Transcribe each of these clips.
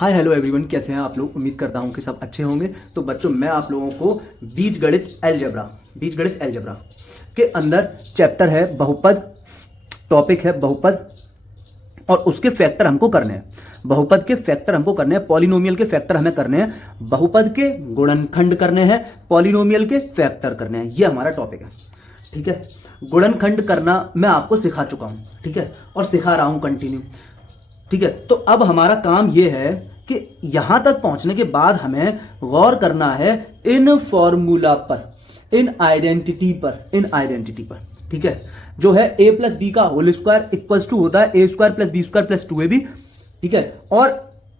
Hi hello everyone, कैसे हैं आप लोग। उम्मीद करता हूं कि सब अच्छे होंगे। तो बच्चों, मैं आप लोगों को बीजगणित अलजेब्रा के अंदर चैप्टर है बहुपद, टॉपिक है बहुपद और उसके फैक्टर हमको करने हैं। बहुपद के फैक्टर हमको करने हैं, पॉलिनोमियल के फैक्टर हमें करने हैं, बहुपद के गुणनखंड करने हैं, पॉलिनोमियल के फैक्टर करने हैं। ये हमारा टॉपिक है, ठीक है। गुणनखंड करना मैं आपको सिखा चुका हूं, ठीक है, और सिखा रहा हूं कंटिन्यू, ठीक है। तो अब हमारा काम यह है कि यहां तक पहुंचने के बाद हमें गौर करना है इन फॉर्मूला पर, इन आइडेंटिटी पर, ठीक है। जो है a प्लस बी का होल स्क्वायर इक्वल्स टू होता है A square plus B square plus 2ab, ठीक है। और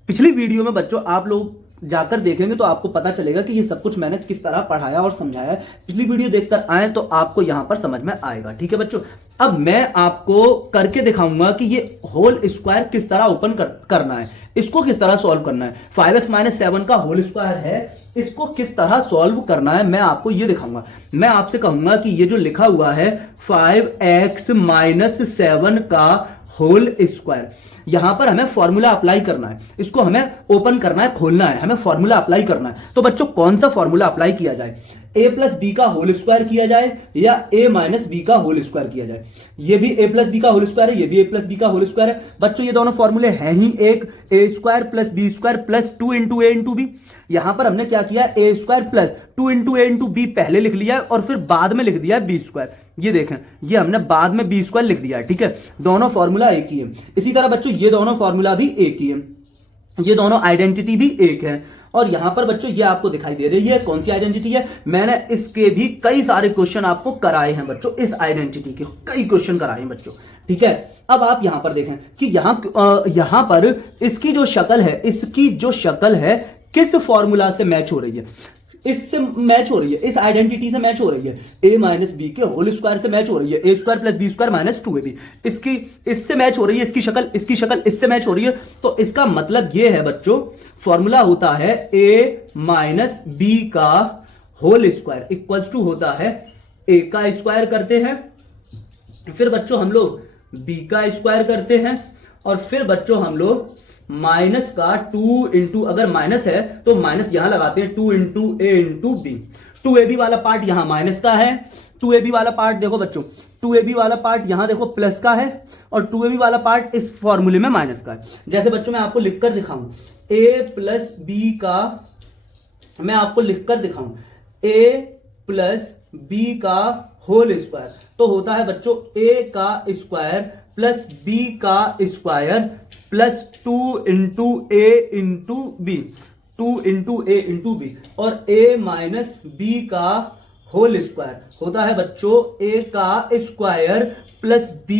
पिछली वीडियो में बच्चों आप लोग जाकर देखेंगे तो आपको पता चलेगा कि ये सब कुछ मैंने किस तरह पढ़ाया और समझाया है। पिछली वीडियो देखकर आए तो आपको यहां पर समझ में आएगा, ठीक है बच्चों। अब मैं आपको करके दिखाऊंगा कि ये होल स्क्वायर किस तरह ओपन करना है, इसको किस तरह सॉल्व करना है। 5x-7 का होल स्क्वायर है, इसको किस तरह सॉल्व करना है मैं आपको ये दिखाऊंगा। मैं आपसे कहूंगा कि ये जो लिखा हुआ है 5x-7 का होल स्क्वायर, यहां पर हमें फॉर्मूला अप्लाई करना है, इसको हमें ओपन करना है, खोलना है, हमें फॉर्मूला अप्लाई करना है। तो बच्चों, कौन सा फॉर्मूला अप्लाई किया जाए, a प्लस बी का होल स्क्वायर किया जाए या a माइनस बी का होल स्क्वायर किया जाए। ये भी a प्लस बी का होल स्क्वायर है, ये भी a प्लस बी का होल स्क्वायर है। बच्चों, ये दोनों फॉर्मूले हैं ही एक, a square plus B square plus 2 into A into B. यहां पर हमने क्या किया, a square plus 2 into A into B पहले लिख लिया है और फिर बाद में लिख दिया है बी स्क्वायर। ये देखें, ये हमने बाद में बी स्क्वायर लिख दिया है, ठीक है। दोनों फॉर्मूला एक ही है। इसी तरह बच्चों, ये दोनों फॉर्मूला भी एक ही है, ये दोनों आइडेंटिटी भी एक है। और यहां पर बच्चों ये आपको दिखाई दे रही है कौन सी आइडेंटिटी है। मैंने इसके भी कई सारे क्वेश्चन आपको कराए हैं बच्चों, इस आइडेंटिटी के कई क्वेश्चन कराए हैं बच्चों, ठीक है। अब आप यहां पर देखें कि यहां पर इसकी जो शक्ल है किस फॉर्मूला से मैच हो रही है, इससे मैच हो रही है, इस आइडेंटिटी से मैच हो रही है, a माइनस बी के होल स्क्वायर से मैच हो रही है, a square plus B square minus 2ab, इससे मैच हो रही है, इसकी शक्ल इससे मैच हो रही है। तो इसका मतलब यह है बच्चों, फॉर्मूला होता है a माइनस बी का होल स्क्वायर इक्वल्स टू होता है a का स्क्वायर करते हैं, फिर बच्चों हम लोग b का स्क्वायर करते हैं, और फिर बच्चों हम लोग माइनस का 2 इंटू, अगर माइनस है तो माइनस यहां लगाते हैं 2 into A into B. 2ab वाला पार्ट यहां माइनस का है, 2ab वाला पार्ट देखो बच्चों, 2ab वाला पार्ट यहां देखो प्लस का है, और 2ab वाला पार्ट इस फॉर्मूले में माइनस का है। जैसे बच्चों मैं आपको लिखकर दिखाऊं, a प्लस बी का, मैं आपको लिखकर दिखाऊं a प्लस बी का होल स्क्वायर, तो होता है बच्चों a का स्क्वायर प्लस b का square plus 2 into A into B, 2 into A into B, और a माइनस बी का होल स्क्वायर होता है बच्चों a का स्क्वायर प्लस b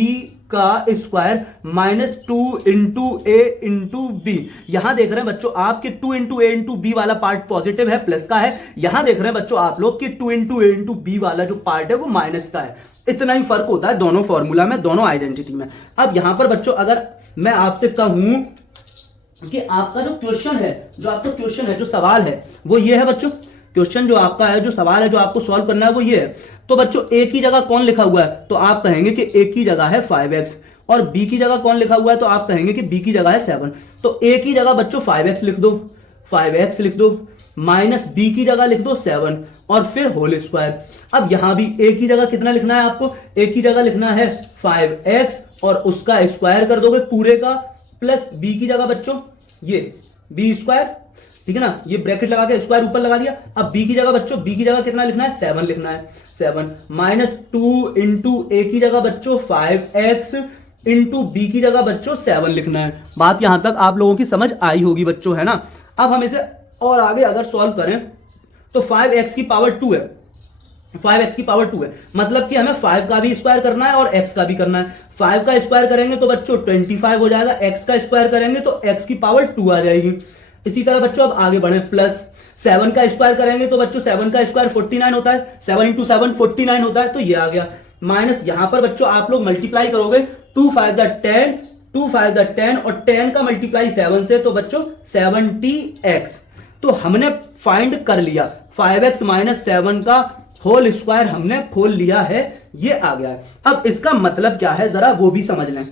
का square minus 2 into A into B. यहां देख रहे हैं बच्चों आप कि 2 इंटू ए इंटू बी वाला पार्ट पॉजिटिव है, प्लस का है। यहां देख रहे हैं बच्चों आप लोग कि 2 इंटू ए इंटू बी वाला जो पार्ट है वो माइनस का है। इतना ही फर्क होता है दोनों फॉर्मूला में, दोनों आइडेंटिटी में। अब यहां पर बच्चों अगर मैं आपसे कहूं कि आपका जो क्वेश्चन है, जो सवाल है वो ये है बच्चों, क्वेश्चन जो आपका है, जो सवाल है, जो आपको सॉल्व करना है वो ये है। तो बच्चों a की जगह कौन लिखा हुआ है, तो आप कहेंगे कि a की जगह है 5x, और b की जगह कौन लिखा हुआ है, तो आप कहेंगे कि b की जगह है 7। तो a की जगह बच्चों 5x लिख दो, माइनस b की जगह लिख दो 7, और फिर होल स्क्वायर। अब यहां भी a की जगह कितना लिखना है आपको, a की जगह लिखना है 5x और उसका स्क्वायर कर दोगे पूरे का, प्लस b की जगह बच्चों ये b स्क्वायर, ठीक है ना, ये ब्रैकेट लगा के स्क्वायर ऊपर लगा दिया। अब b की जगह बच्चों, b की जगह कितना लिखना है, 7 लिखना है, 7 माइनस 2 इंटू a की जगह बच्चों 5x इंटू b की जगह बच्चों 7 लिखना है। बात यहां तक आप लोगों की समझ आई होगी बच्चों, है ना। अब हम इसे और आगे अगर सॉल्व करें तो 5x की पावर 2 है, 5x की पावर 2 है, मतलब कि हमें 5 का भी स्क्वायर करना है और x का भी करना है। 5 का स्क्वायर करेंगे तो बच्चों 25 हो जाएगा, x का स्क्वायर करेंगे तो x की पावर 2 आ जाएगी। इसी तरह बच्चों अब आगे बढ़े, प्लस 7 का स्क्वायर करेंगे तो बच्चों 7 का स्क्वायर 49 होता है, 7 इंटू 7 49 होता है, तो ये आ गया। माइनस यहां पर बच्चों आप लोग मल्टीप्लाई करोगे, 2 5 10 और 10 का मल्टीप्लाई 7 से, तो बच्चों 70x। तो हमने फाइंड कर लिया 5x माइनस 7 का होल स्क्वायर, हमने खोल लिया है, ये आ गया है। अब इसका मतलब क्या है जरा वो भी समझ लें।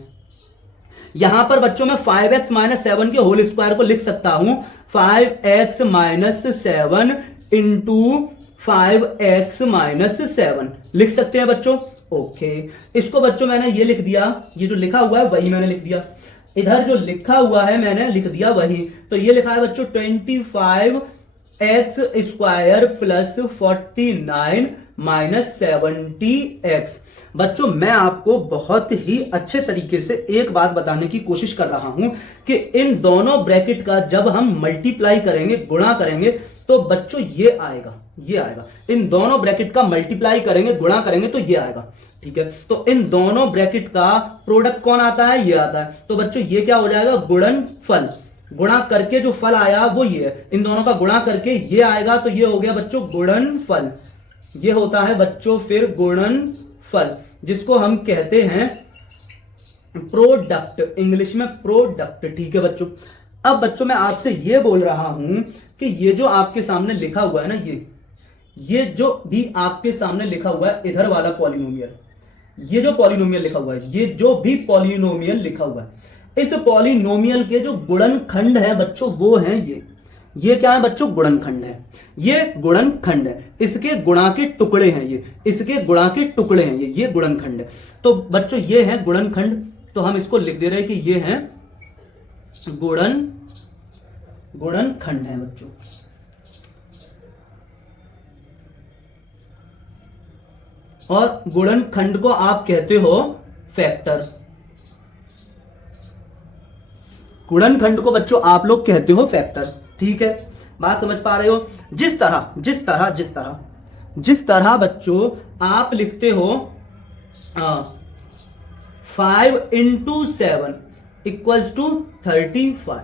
यहां पर बच्चों मैं 5x माइनस 7 के होल स्क्वायर को लिख सकता हूं 5x minus 7 into 5x minus 7 लिख सकते हैं बच्चों। ओके, इसको बच्चों मैंने ये लिख दिया, ये जो लिखा हुआ है वही मैंने लिख दिया, इधर जो लिखा हुआ है मैंने लिख दिया वही। तो ये लिखा है बच्चों 25x square plus 49 minus 70x। बच्चों मैं आपको बहुत ही अच्छे तरीके से एक बात बताने की कोशिश कर रहा हूं कि इन दोनों ब्रैकेट का जब हम मल्टीप्लाई करेंगे, गुणा करेंगे, तो बच्चों ये आएगा, ये आएगा। इन दोनों ब्रैकेट का मल्टीप्लाई करेंगे, गुणा करेंगे तो ये आएगा, ठीक है। तो इन दोनों ब्रैकेट का प्रोडक्ट कौन आता है, ये आता है। तो बच्चों ये क्या हो जाएगा, गुणनफल। गुणा करके जो फल आया वो ये है, इन दोनों का गुणा करके ये आएगा, तो ये हो गया बच्चों गुणनफल। ये होता है बच्चों फिर गुणनफल, जिसको हम कहते हैं प्रोडक्ट, इंग्लिश में प्रोडक्ट, ठीक है बच्चों। अब बच्चों मैं आपसे ये बोल रहा हूं कि ये जो आपके सामने लिखा हुआ है ना, ये जो भी आपके सामने लिखा हुआ है इधर वाला पॉलिनोमियल, ये जो पॉलिनोमियल लिखा हुआ है, ये जो भी पॉलिनोमियल लिखा हुआ है, इस पॉलिनोमियल के जो गुणनखंड है बच्चों वो है ये क्या है बच्चों, गुणनखंड है। ये गुणनखंड है, इसके गुणा के टुकड़े हैं ये, इसके गुणा के टुकड़े हैं ये गुणनखंड है। तो बच्चों ये है गुणनखंड, तो हम इसको लिख दे रहे हैं कि ये है गुणनखंड है बच्चों। और गुणनखंड को आप कहते हो फैक्टर। गुणनखंड को बच्चों आप लोग कहते हो फैक्टर, ठीक है। बात समझ पा रहे हो। जिस तरह बच्चों आप लिखते हो 5 इंटू 7 इक्वल्स टू 35,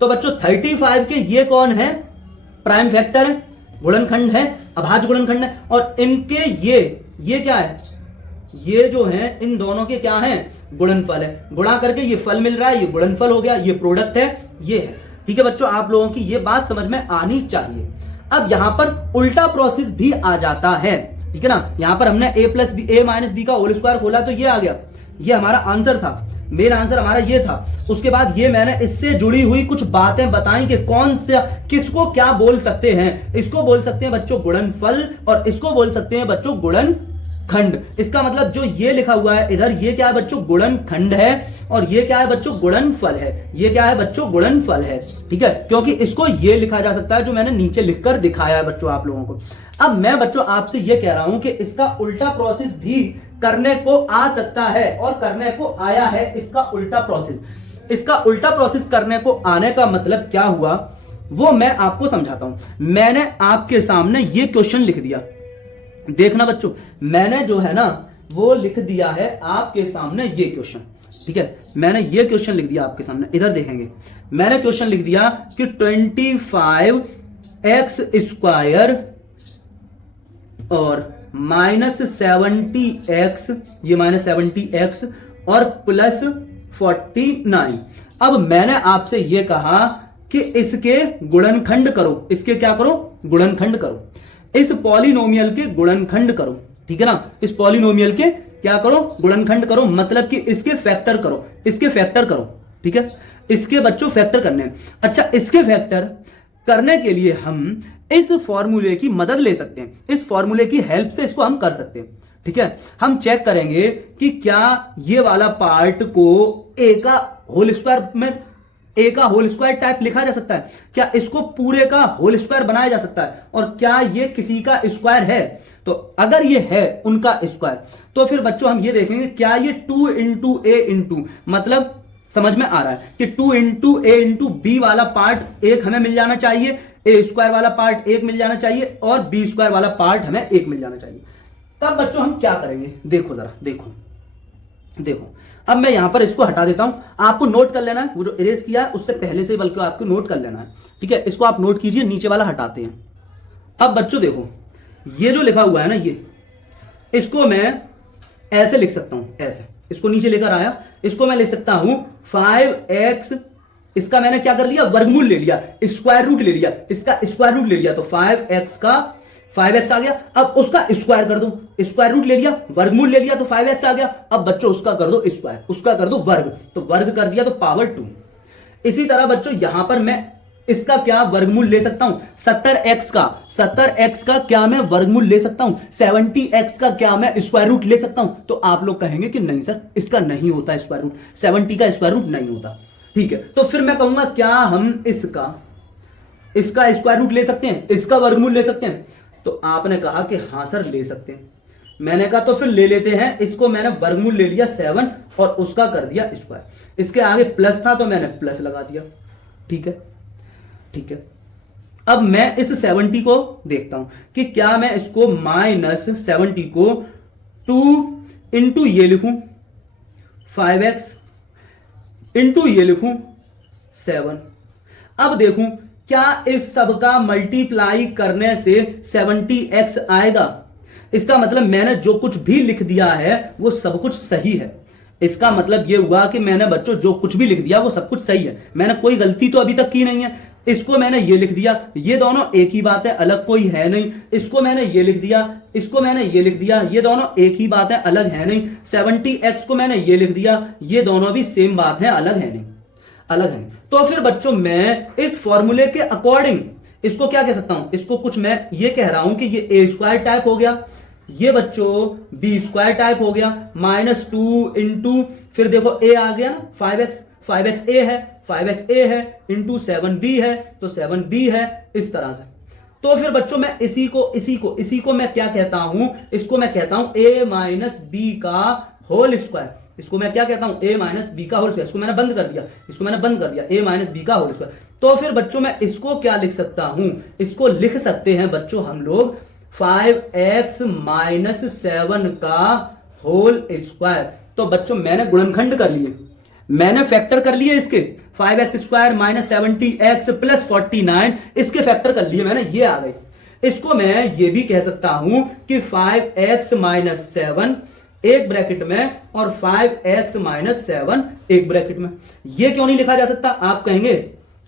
तो बच्चों 35 के ये कौन है, प्राइम फैक्टर है, गुणनखंड है, अभाज्य गुणनखंड है। और इनके ये क्या है, ये जो है इन दोनों के क्या है, गुणनफल है। गुणा करके ये फल मिल रहा है, ये गुणनफल हो गया, ये प्रोडक्ट है, ये है, ठीक है बच्चों। आप लोगों की ये बात समझ में आनी चाहिए। अब यहां पर उल्टा प्रोसेस भी आ जाता है, ठीक है ना। यहां पर हमने a माइनस बी का होल स्क्वायर खोला तो ये आ गया, ये हमारा आंसर था, मेन आंसर हमारा ये था। उसके बाद ये मैंने इससे जुड़ी हुई कुछ बातें बताई कि कौन सा किसको क्या बोल सकते हैं। इसको बोल सकते हैं बच्चों गुणनफल और इसको बोल सकते हैं बच्चों गुणनखंड। इसका मतलब जो ये लिखा हुआ है इधर, ये क्या है बच्चों, गुणनखंड है, और ये क्या है बच्चों, गुणनफल है। ये क्या है बच्चों, गुणनफल है, ठीक है। क्योंकि इसको ये लिखा जा सकता है जो मैंने नीचे लिखकर दिखाया है बच्चों आप लोगों को। अब मैं बच्चों आपसे ये कह रहा हूं कि इसका उल्टा प्रोसेस भी करने को आ सकता है और करने को आया है इसका उल्टा प्रोसेस। इसका उल्टा प्रोसेस करने को आने का मतलब क्या हुआ वो मैं आपको समझाता हूं। मैंने आपके सामने ये क्वेश्चन लिख दिया, देखना बच्चों, मैंने जो है ना वो लिख दिया है आपके सामने ये क्वेश्चन, ठीक है। मैंने ये क्वेश्चन लिख दिया आपके सामने, इधर देखेंगे। मैंने क्वेश्चन लिख दिया कि 25x स्क्वायर और माइनस 70x, ये माइनस 70x और प्लस 49। अब मैंने आपसे ये कहा कि इसके गुणनखंड करो, इसके क्या करो, गुणनखंड करो, इस पॉलिनोमियल के गुणनखंड करो, ठीक है ना। इस पॉलिनोमियल के क्या करो, गुणनखंड करो, मतलब कि इसके फैक्टर करो, इसके फैक्टर करो, ठीक है। इसके बच्चों फैक्टर करने हैं। अच्छा, इसके फैक्टर करने के लिए हम इस फॉर्मूले की मदद ले सकते हैं, इस फॉर्मूले की हेल्प से इसको हम कर सकते हैं, ठीक है। हम चेक करेंगे कि क्या ये वाला पार्ट को ए का होल स्क्वायर में, ए का होल स्क्वायर टाइप लिखा जा सकता है, क्या इसको पूरे का होल स्क्वायर बनाया जा सकता है, और क्या ये किसी का स्क्वायर है। तो अगर ये है उनका स्क्वायर तो फिर बच्चों हम ये देखेंगे क्या ये 2 इंटू ए इंटू, मतलब समझ में आ रहा है कि 2 इंटू ए इंटू बी वाला पार्ट एक हमें मिल जाना चाहिए, ए स्क्वायर वाला पार्ट एक मिल जाना चाहिए और बी स्क्वायर वाला पार्ट हमें एक मिल जाना चाहिए। तब बच्चों हम क्या करेंगे, देखो जरा, देखो। अब मैं यहां पर इसको हटा देता हूं, आपको नोट कर लेना है, वो जो इरेज किया है उससे पहले से बल्कि आपको नोट कर लेना है, ठीक है। इसको आप नोट कीजिए, नीचे वाला हटाते हैं। अब बच्चों देखो, ये जो लिखा हुआ है ना, ये इसको मैं ऐसे लिख सकता हूं, ऐसे इसको नीचे लेकर आया, इसको मैं लिख सकता हूं 5x, इसका मैंने क्या कर लिया, वर्गमूल ले लिया, स्क्वायर रूट ले लिया, इसका स्क्वायर रूट ले लिया, तो 5x का 5x आ गया। अब उसका स्क्वायर कर दो, स्क्वायर रूट ले लिया, वर्गमूल ले लिया तो 5x आ गया। अब बच्चों उसका कर दो स्क्वायर, उसका कर दो वर्ग, तो वर्ग कर दिया तो पावर 2। इसी तरह बच्चों यहां पर मैं इसका क्या वर्गमूल ले सकता हूं, 70x का क्या मैं वर्गमूल ले सकता हूं, 70x का क्या मैं स्क्वायर रूट ले सकता हूं। तो आप लोग कहेंगे कि नहीं सर इसका नहीं होता स्क्वायर रूट, 70 का स्क्वायर रूट नहीं होता। ठीक है, तो फिर मैं कहूंगा क्या हम इसका स्क्वायर रूट ले सकते हैं, इसका वर्गमूल ले सकते हैं। तो आपने कहा कि हां सर ले सकते हैं। मैंने कहा तो फिर ले लेते हैं इसको। मैंने वर्गमूल ले लिया 7 और उसका कर दिया स्क्वायर। इसके आगे प्लस था तो मैंने प्लस लगा दिया। ठीक है, ठीक है। अब मैं इस 70 को देखता हूं कि क्या मैं इसको -70 को 2 इंटू ये लिखूं 5x इंटू ये लिखूं 7। अब देखूं क्या इस सब का मल्टीप्लाई करने से 70x आएगा। इसका मतलब मैंने जो कुछ भी लिख दिया है वो सब कुछ सही है। इसका मतलब ये हुआ कि मैंने बच्चों जो कुछ भी लिख दिया वो सब कुछ सही है, मैंने कोई गलती तो अभी तक की नहीं है। इसको मैंने ये लिख दिया, ये दोनों एक ही बात है, अलग कोई है नहीं। इसको मैंने ये लिख दिया, इसको मैंने ये लिख दिया, ये दोनों एक ही बात है, अलग है नहीं। 70x को मैंने ये लिख दिया, ये दोनों भी सेम बात है, अलग है नहीं, अलग है नहीं। तो फिर बच्चों मैं इस फॉर्मूले के अकॉर्डिंग इसको क्या कह सकता हूं, इसको कुछ मैं ये कह रहा हूं कि ये ए स्क्वायर टाइप हो गया, ये बच्चों बी स्क्वायर टाइप हो गया, -2 इंटू फिर देखो ए आ गया ना 5x ए है, 5x ए है इंटू 7b है तो 7b है, इस तरह से। तो फिर बच्चों मैं इसी को मैं क्या कहता हूं, इसको मैं कहता हूं a माइनस बी का होल स्क्वायर। इसको मैं क्या कहता हूं, a माइनस बी का होल स्क्वायर। इसको मैंने बंद कर दिया, इसको मैंने बंद कर दिया, a माइनस बी का होल स्क्वायर। तो फिर बच्चों मैं इसको क्या लिख सकता हूं, इसको लिख सकते हैं बच्चों हम लोग 5x माइनस 7 का होल स्क्वायर। तो बच्चों मैंने गुणनखंड कर लिए, मैंने फैक्टर कर लिए इसके 5x square minus 70x plus 49, इसके फैक्टर कर लिए मैंने, ये आ गए। इसको मैं ये भी कह सकता हूं कि 5x माइनस 7 एक ब्रैकेट में और 5x माइनस 7 एक ब्रैकेट में। ये क्यों नहीं लिखा जा सकता, आप कहेंगे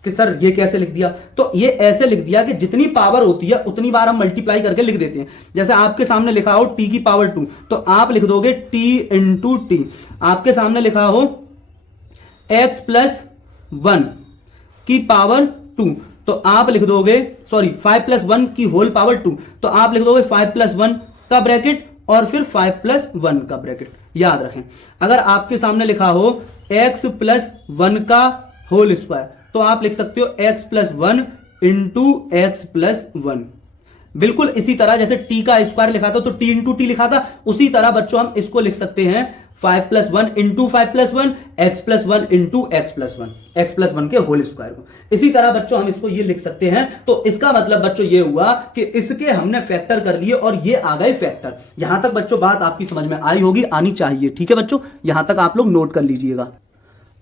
कि सर ये कैसे लिख दिया। तो ये ऐसे लिख दिया कि जितनी पावर होती है उतनी बार हम मल्टीप्लाई करके लिख देते हैं। जैसे आपके सामने लिखा हो t की पावर 2 तो आप लिख दोगे t इंटू टी। आपके सामने लिखा हो x प्लस 1 की पावर 2 तो आप लिख दोगे 5 प्लस 1 की होल पावर 2 तो आप लिख दोगे 5 प्लस 1 का ब्रैकेट और फिर 5 प्लस 1 का ब्रैकेट। याद रखें, अगर आपके सामने लिखा हो x प्लस 1 का होल स्क्वायर तो आप लिख सकते हो x plus 1 into x plus 1। बिल्कुल इसी तरह जैसे t का स्क्वायर लिखा था तो t इंटू टी लिखा था, उसी तरह बच्चों हम इसको लिख सकते हैं 5 plus 1 into 5 plus 1 x plus 1 into x plus 1 के होल स्क्वायर को। इसी तरह बच्चों हम इसको ये लिख सकते हैं। तो इसका मतलब बच्चों ये हुआ कि इसके हमने फैक्टर कर लिए और ये आ गए फैक्टर। यहां तक बच्चों बात आपकी समझ में आई होगी, आनी चाहिए। ठीक है बच्चों, यहां तक आप लोग नोट कर लीजिएगा।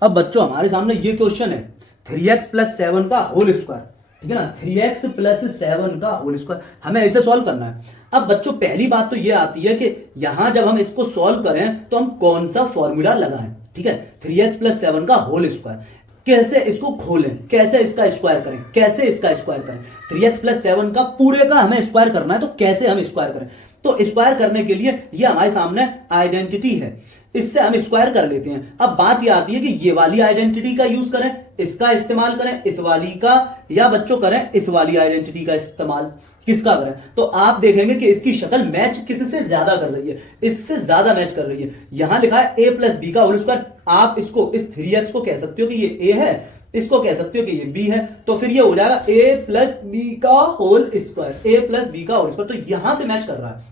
अब बच्चों हमारे सामने ये क्वेश्चन है 3x प्लस 7 का होल स्क्वायर, ठीक है ना, 3x प्लस 7 का होल स्क्वायर हमें ऐसे सॉल्व करना है। अब बच्चों पहली बात तो ये आती है कि यहां जब हम इसको सॉल्व करें तो हम कौन सा फॉर्मूला लगाएं। ठीक है, 3x प्लस 7 का होल स्क्वायर, कैसे इसको खोलें, कैसे इसका स्क्वायर करें, कैसे इसका स्क्वायर करें। 3x प्लस 7 का पूरे का हमें स्क्वायर करना है तो कैसे हम स्क्वायर करें। तो स्क्वायर करने के लिए ये हमारे सामने आइडेंटिटी है, इससे हम स्क्वायर कर लेते हैं। अब बात ये आती है कि ये वाली आइडेंटिटी का यूज करें, इसका इस्तेमाल करें, इस वाली का, या बच्चों करें इस वाली आइडेंटिटी का इस्तेमाल, किसका करें। तो आप देखेंगे कि इसकी शक्ल मैच किससे ज्यादा कर रही है, इससे ज्यादा मैच कर रही है। यहां लिखा है a प्लस बी का होल स्क्वायर, आप इसको इस 3x को कह सकते हो कि ये a है, इसको कह सकते हो कि ये b है। तो फिर ये हो जाएगा a प्लस बी का whole square, a plus B का होल स्क्वायर। तो यहां से मैच कर रहा है।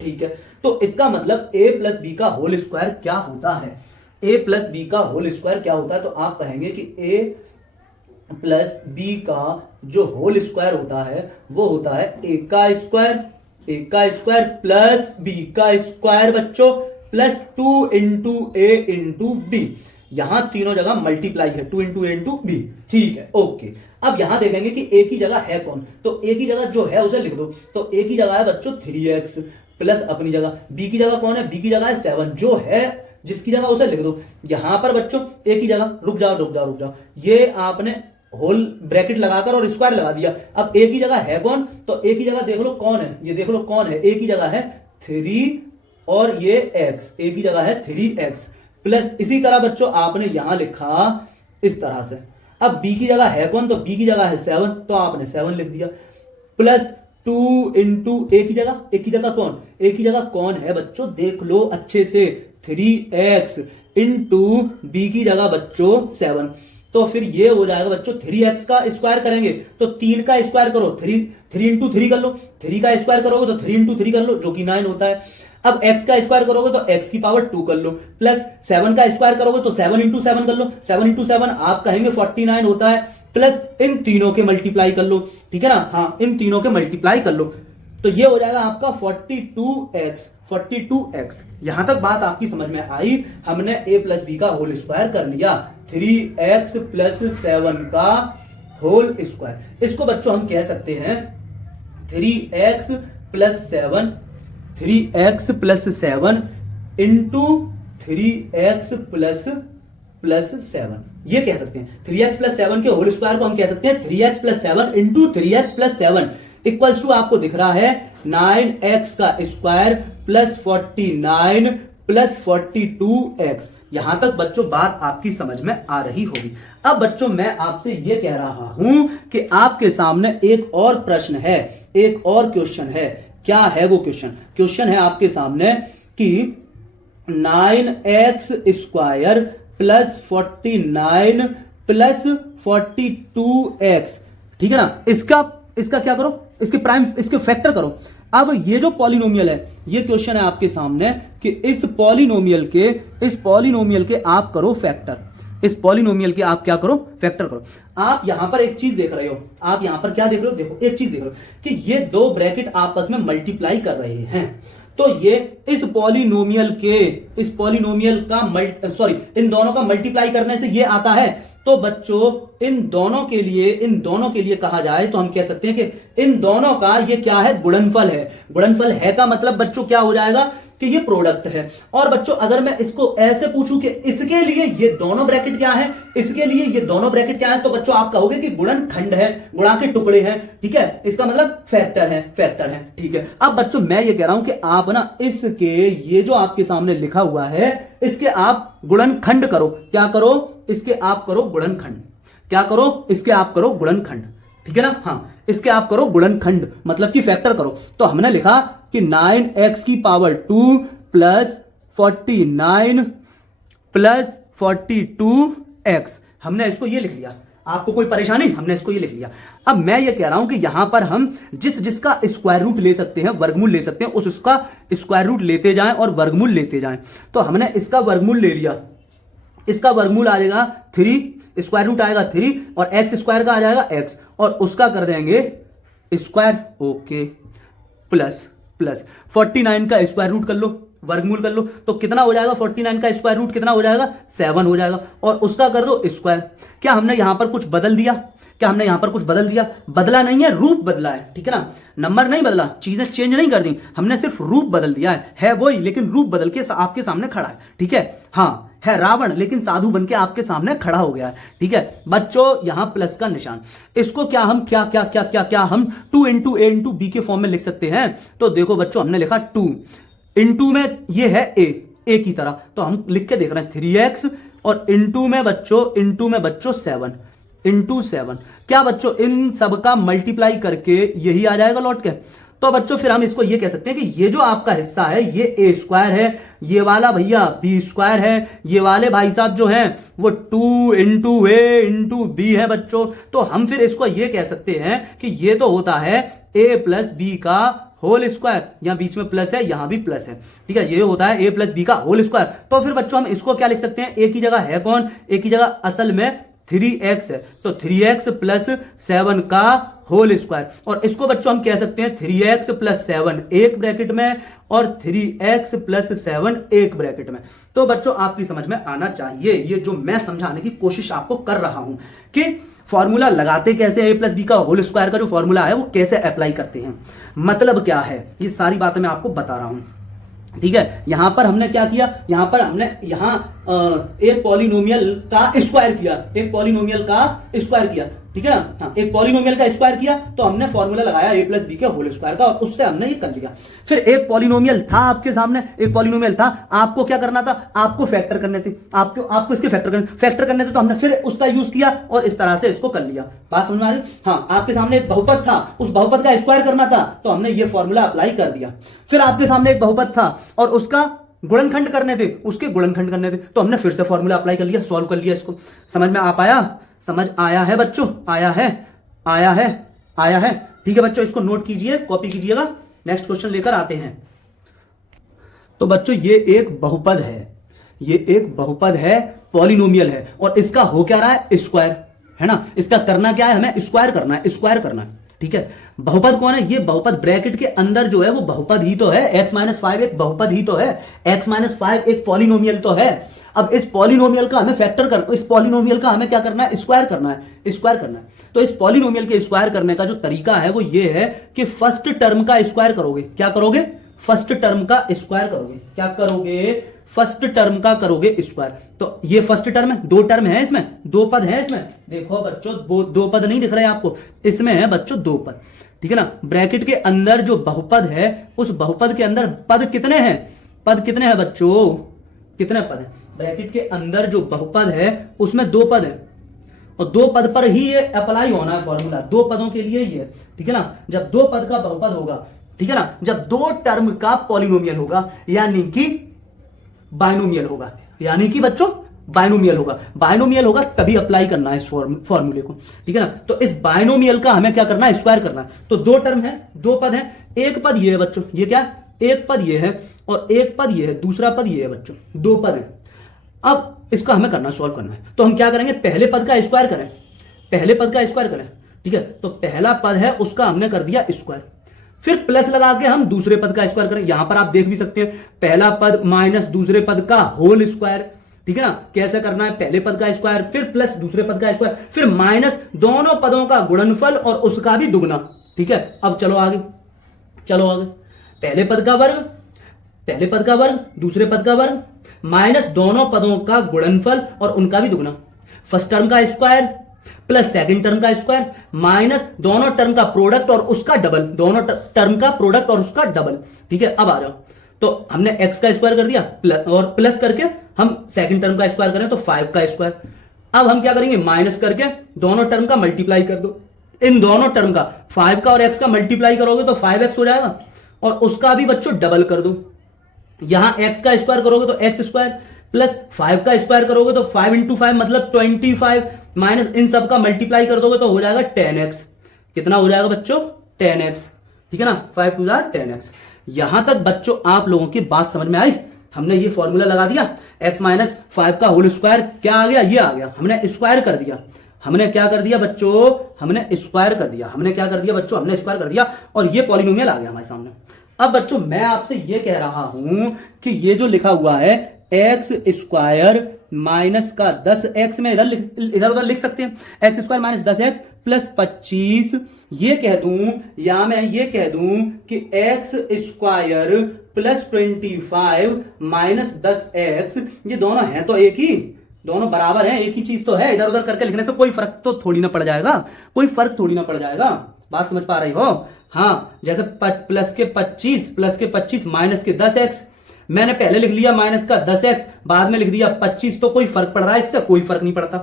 ठीक है, तो इसका मतलब a प्लस बी का होल स्क्वायर क्या होता है, a प्लस बी का होल स्क्वायर क्या होता है। तो आप कहेंगे कि a प्लस बी का जो होल स्क्वायर होता है वो होता है a का स्क्वायर प्लस b का स्क्वायर बच्चों plus 2 into a into B. यहां तीनों जगह मल्टीप्लाई है, 2 इंटू ए इंटू बी। ठीक है, ओके। अब यहां देखेंगे कि a की जगह है कौन, तो a की जगह जो है उसे लिख दो। तो a की जगह है बच्चों 3x प्लस अपनी जगह, b की जगह कौन है, b की जगह है 7, जो है जिसकी जगह उसे लिख दो। यहां पर बच्चों a की जगह रुक जाओ, ये आपने होल ब्रैकेट लगाकर और स्क्वायर लगा दिया। अब ए की जगह है कौन, तो ए की जगह देख लो कौन है, ये देख लो कौन है, ए की जगह है 3 और ये x, ए की जगह है 3x प्लस, इसी तरह बच्चों आपने यहां लिखा इस तरह से। अब b की जगह है कौन, तो b की जगह है 7, तो आपने 7 लिख दिया प्लस 2 इंटू ए की जगह कौन, ए की जगह कौन है बच्चों, देख लो अच्छे से 3x इंटू बी की जगह बच्चों 7, तो फिर ये हो जाएगा बच्चों 3x का स्क्वायर करेंगे तो 3 का स्क्वायर करो, 3 इंटू 3 कर लो, 3 का स्क्वायर करोगे तो 3 इंटू 3 कर लो जो कि 9 होता है। अब x का स्क्वायर करोगे तो x की पावर 2 कर लो, प्लस 7 का स्क्वायर करोगे तो 7 इंटू 7 कर लो, 7 इंटू 7 आप कहेंगे 49 होता है, प्लस इन तीनों के मल्टीप्लाई कर लो, ठीक है ना, हाँ इन तीनों के मल्टीप्लाई कर लो, तो ये हो जाएगा आपका 42x। यहां तक बात आपकी समझ में आई, हमने a प्लस बी का होल स्क्वायर कर लिया, 3x प्लस 7 का होल स्क्वायर। इसको बच्चों हम कह सकते हैं 3x plus 7 into 3x plus 7, ये कह सकते हैं 3x प्लस 7 के होल स्क्वायर को हम कह सकते हैं 3x plus 7 into 3x plus 7 equals to आपको दिख रहा है 9x का स्क्वायर प्लस 49 प्लस 42x। यहां तक बच्चों बात आपकी समझ में आ रही होगी। अब बच्चों मैं आपसे यह कह रहा हूं कि आपके सामने एक और प्रश्न है, एक और क्वेश्चन है। क्या है वो क्वेश्चन है आपके सामने कि 9x square plus 49 plus 42x, ठीक है ना, इसका क्या करो, इसके फैक्टर करो। अब ये जो पॉलिनोमियल है, ये क्वेश्चन है आपके सामने कि इस पॉलिनोमियल के आप करो फैक्टर, इस पॉलिनोमियल के आप क्या करो, फैक्टर करो। आप यहां पर एक चीज देख रहे हो, आप यहां पर क्या देख रहे हो, देखो एक चीज देख रहे हो कि ये दो ब्रैकेट आपस में मल्टीप्लाई कर रहे हैं, तो ये इस पॉलिनोमियल का इन दोनों का मल्टीप्लाई करने से ये आता है। तो बच्चों इन दोनों के लिए कहा जाए तो हम कह सकते हैं कि इन दोनों का ये क्या है, गुणनफल है। गुणनफल है का मतलब बच्चों क्या हो जाएगा कि ये प्रोडक्ट है। और बच्चों अगर मैं इसको ऐसे पूछूं कि इसके लिए ये दोनों ब्रैकेट क्या है, इसके लिए ये दोनों ब्रैकेट क्या है, तो बच्चों आप कहोगे कि गुणनखंड है, गुणा के टुकड़े हैं, ठीक है, इसका मतलब फैक्टर है, ठीक है। अब बच्चों मैं ये कह रहा हूं कि आप ना इसके ये जो आपके सामने लिखा हुआ है इसके आप गुणनखंड करो। क्या करो, इसके आप करो गुणनखंड। क्या करो, इसके आप करो गुणनखंड, ठीक है ना, हाँ इसके आप करो गुणनखंड मतलब कि फैक्टर करो। तो हमने लिखा कि 9x की पावर 2 प्लस 49 प्लस 42x, हमने इसको ये लिख लिया। आपको कोई परेशानी, हमने इसको ये लिख लिया। अब मैं ये कह रहा हूं कि यहां पर हम जिसका स्क्वायर रूट ले सकते हैं, वर्गमूल ले सकते हैं, उसका स्क्वायर रूट लेते जाएं और वर्गमूल लेते जाएं। तो हमने इसका वर्गमूल ले लिया, इसका वर्गमूल आ जाएगा 3, स्क्वायर रूट आएगा 3 और x स्क्वायर का आ जाएगा x और उसका कर देंगे स्क्वायर, ओके, प्लस 49 का स्क्वायर रूट कर लो, वर्गमूल कर लो, तो कितना हो जाएगा, 49 का स्क्वायर रूट कितना हो जाएगा, 7 हो जाएगा और उसका कर दो स्क्वायर। क्या हमने यहां पर कुछ बदल दिया, बदला नहीं है, रूप बदला है, ठीक है ना, नंबर नहीं बदला, चीजें चेंज नहीं कर दी, हमने सिर्फ रूप बदल दिया है वही लेकिन रूप बदल के आपके सामने खड़ा है, ठीक है, हाँ है रावण लेकिन साधु बन के आपके सामने खड़ा हो गया है, ठीक है बच्चों। यहां प्लस का निशान, इसको क्या हम क्या हम 2 इंटू ए इंटू बी के फॉर्म में लिख सकते हैं। तो देखो बच्चों हमने लिखा 2 इंटू में ये है ए की तरह, तो हम लिख के देख रहे हैं 3x और इंटू में बच्चों 7 इंटू 7। क्या बच्चों इन सब का मल्टीप्लाई करके यही आ जाएगा लौट के। तो बच्चों फिर हम इसको ये कह सकते हैं कि ये जो आपका हिस्सा है ये ए स्क्वायर है, ये वाला भैया बी स्क्वायर है, ये वाले भाई साहब जो हैं वो 2 इंटू ए इंटू बी है बच्चों। तो हम फिर इसको ये कह सकते हैं कि ये तो होता है ए प्लस बी का होल स्क्वायर, यहां बीच में प्लस है, यहां भी प्लस है, ठीक है, ये होता है ए प्लस बी का होल स्क्वायर। तो फिर बच्चों हम इसको क्या लिख सकते हैं, ए की जगह है कौन, ए की जगह असल में 3x है, तो 3x प्लस 7 का होल स्क्वायर। और इसको बच्चों हम कह सकते हैं 3x प्लस 7 एक ब्रैकेट में और 3x प्लस 7 एक ब्रैकेट में। तो बच्चों आपकी समझ में आना चाहिए, ये जो मैं समझाने की कोशिश आपको कर रहा हूं कि फॉर्मूला लगाते कैसे, ए प्लस बी का होल स्क्वायर का जो फॉर्मूला है वो कैसे अप्लाई करते हैं, मतलब क्या है, ये सारी बातें मैं आपको बता रहा हूं, ठीक है। यहां पर हमने क्या किया, यहां एक पॉलिनोमियल का स्क्वायर किया, एक पॉलिनोमियल का स्क्वायर किया, ठीक है ना, हाँ, एक पॉलिनोमियल का स्क्वायर किया तो हमने फॉर्मूला लगाया a प्लस बी के होल स्क्वायर का और उससे हमने ये कर लिया। फिर एक पॉलिनोमियल था आपके सामने, एक पॉलिनोमियल था, आपको क्या करना था, आपको फैक्टर करने थे, आपको इसके फैक्टर करने थे तो हमने फिर उसका यूज किया और इस तरह से इसको कर लिया। बात समझ में आ रही? हाँ, आपके सामने एक बहुपद था, उस बहुपद का स्क्वायर करना था तो हमने ये फॉर्मूला अप्लाई कर दिया। फिर आपके सामने एक बहुपद था और उसका गुणनखंड करने थे, उसके गुणनखंड करने थे तो हमने फिर से फॉर्मूला अप्लाई कर लिया, सॉल्व कर लिया इसको। समझ में आ पाया? समझ आया है बच्चों? आया है, आया है, आया है। ठीक है बच्चों, इसको नोट कीजिए, कॉपी कीजिएगा। नेक्स्ट क्वेश्चन लेकर आते हैं। तो बच्चों ये एक बहुपद है, ये एक बहुपद है, पॉलिनोमियल है और इसका हो क्या रहा है, स्क्वायर, है ना। इसका करना क्या है, हमें स्क्वायर करना है, स्क्वायर करना है, ठीक है। बहुपद कौन है, ये बहुपद ब्रैकेट के अंदर जो है वो बहुपद ही तो है, x-5 एक बहुपद ही तो है, x-5 एक पॉलिनोमियल तो है। अब इस पॉलिनोमियल का हमें फैक्टर करना, इस पॉलिनोमियल का हमें क्या करना है, स्क्वायर करना है, स्क्वायर करना है। तो इस पॉलिनोमियल के स्क्वायर करने का जो तरीका है वो ये है कि फर्स्ट टर्म का स्क्वायर करोगे, क्या करोगे, फर्स्ट टर्म का स्क्वायर करोगे, क्या करोगे, फर्स्ट टर्म का करोगे स्क्वायर। तो ये फर्स्ट टर्म है, दो टर्म है इसमें, दो पद है इसमें, देखो बच्चों दो पद नहीं दिख रहे आपको, इसमें है बच्चों दो पद, ठीक है ना। ब्रैकेट के अंदर जो बहुपद है उस बहुपद के अंदर पद कितने हैं, पद कितने हैं बच्चों, कितने पद हैं, ब्रैकेट के अंदर जो बहुपद है उसमें दो पद है और दो पद पर ही ये अप्लाई होना है फॉर्मूला, दो पदों के लिए ही है, ठीक है ना। जब दो पद का बहुपद होगा, ठीक है ना, जब दो टर्म का पॉलिनोमियल होगा यानी कि बाइनोमियल होगा, यानी कि बच्चों बाइनोमियल होगा, बाइनोमियल होगा तभी अप्लाई करना है इस फॉर्मूले को, ठीक है ना। तो इस बाइनोमियल का हमें क्या करना है, स्क्वायर करना है। तो दो टर्म है, दो पद है, एक पद ये है बच्चों, ये क्या, एक पद ये है और एक पद ये है, दूसरा पद ये है बच्चों, दो पद है। अब इसका हमें करना, सॉल्व करना है। तो हम क्या करेंगे, पहले पद का स्क्वायर करें, पहले पद का स्क्वायर करें, ठीक है। तो पहला पद है उसका हमने कर दिया स्क्वायर, फिर प्लस लगा के हम दूसरे पद का स्क्वायर करें। यहां पर आप देख भी सकते हैं, पहला पद माइनस दूसरे पद का होल स्क्वायर, ठीक है ना। कैसे करना है, पहले पद का स्क्वायर फिर प्लस दूसरे पद का स्क्वायर फिर माइनस दोनों पदों का गुणनफल और उसका भी दुगना, ठीक है। अब चलो आगे, चलो आगे, पहले पद का वर्ग, पहले पद का वर्ग दूसरे पद का वर्ग माइनस दोनों पदों का गुणनफल और उनका भी दुगना, फर्स्ट टर्म का स्क्वायर प्लस सेकंड टर्म का स्क्वायर माइनस दोनों टर्म का प्रोडक्ट और उसका डबल, दोनों टर्म का प्रोडक्ट और उसका डबल, ठीक है। अब आ जाओ, तो हमने x का स्क्वायर कर दिया और प्लस करके हम सेकंड टर्म का स्क्वायर करें तो 5 का स्क्वायर। अब हम क्या करेंगे, माइनस करके दोनों टर्म का मल्टीप्लाई कर दो, इन दोनों टर्म का 5 का और x का मल्टीप्लाई करोगे तो 5x हो जाएगा और उसका भी बच्चों डबल कर दो। यहां x का स्क्वायर करोगे तो x स्क्वायर प्लस 5 का स्क्वायर करोगे तो 5 इंटू 5 मतलब 25 माइनस इन सब का मल्टीप्लाई कर दोगे तो हो जाएगा 10x। कितना हो जाएगा बच्चों, 10x, ठीक है ना, 5 टू 10x। यहां तक बच्चों आप लोगों की बात समझ में आई। हमने ये फॉर्मूला लगा दिया, x-5 का होल स्क्वायर क्या आ गया, ये आ गया, हमने स्क्वायर कर दिया, हमने क्या कर दिया बच्चों, हमने स्क्वायर कर दिया, हमने क्या कर दिया बच्चों, हमने स्क्वायर कर दिया और ये पॉलिनोमियल आ गया हमारे सामने। अब बच्चों मैं आपसे ये कह रहा हूं कि ये जो लिखा हुआ है एक्स स्क्वायर माइनस का 10x में इधर उधर लिख सकते हैं, x square minus 10x plus 25, ये कह दूं या मैं ये कह दूं कि x square plus 25 minus 10x, ये दोनों हैं तो एक ही, दोनों बराबर हैं, एक ही चीज तो है। इधर उधर करके लिखने से कोई फर्क तो थोड़ी ना पड़ जाएगा, कोई फर्क थोड़ी ना पड़ जाएगा। बात समझ पा रही हो? हाँ, जैसे प्लस के 25 माइनस के 10x, मैंने पहले लिख लिया माइनस का 10x, बाद में लिख दिया 25, तो कोई फर्क पड़ रहा है इससे? कोई फर्क नहीं पड़ता।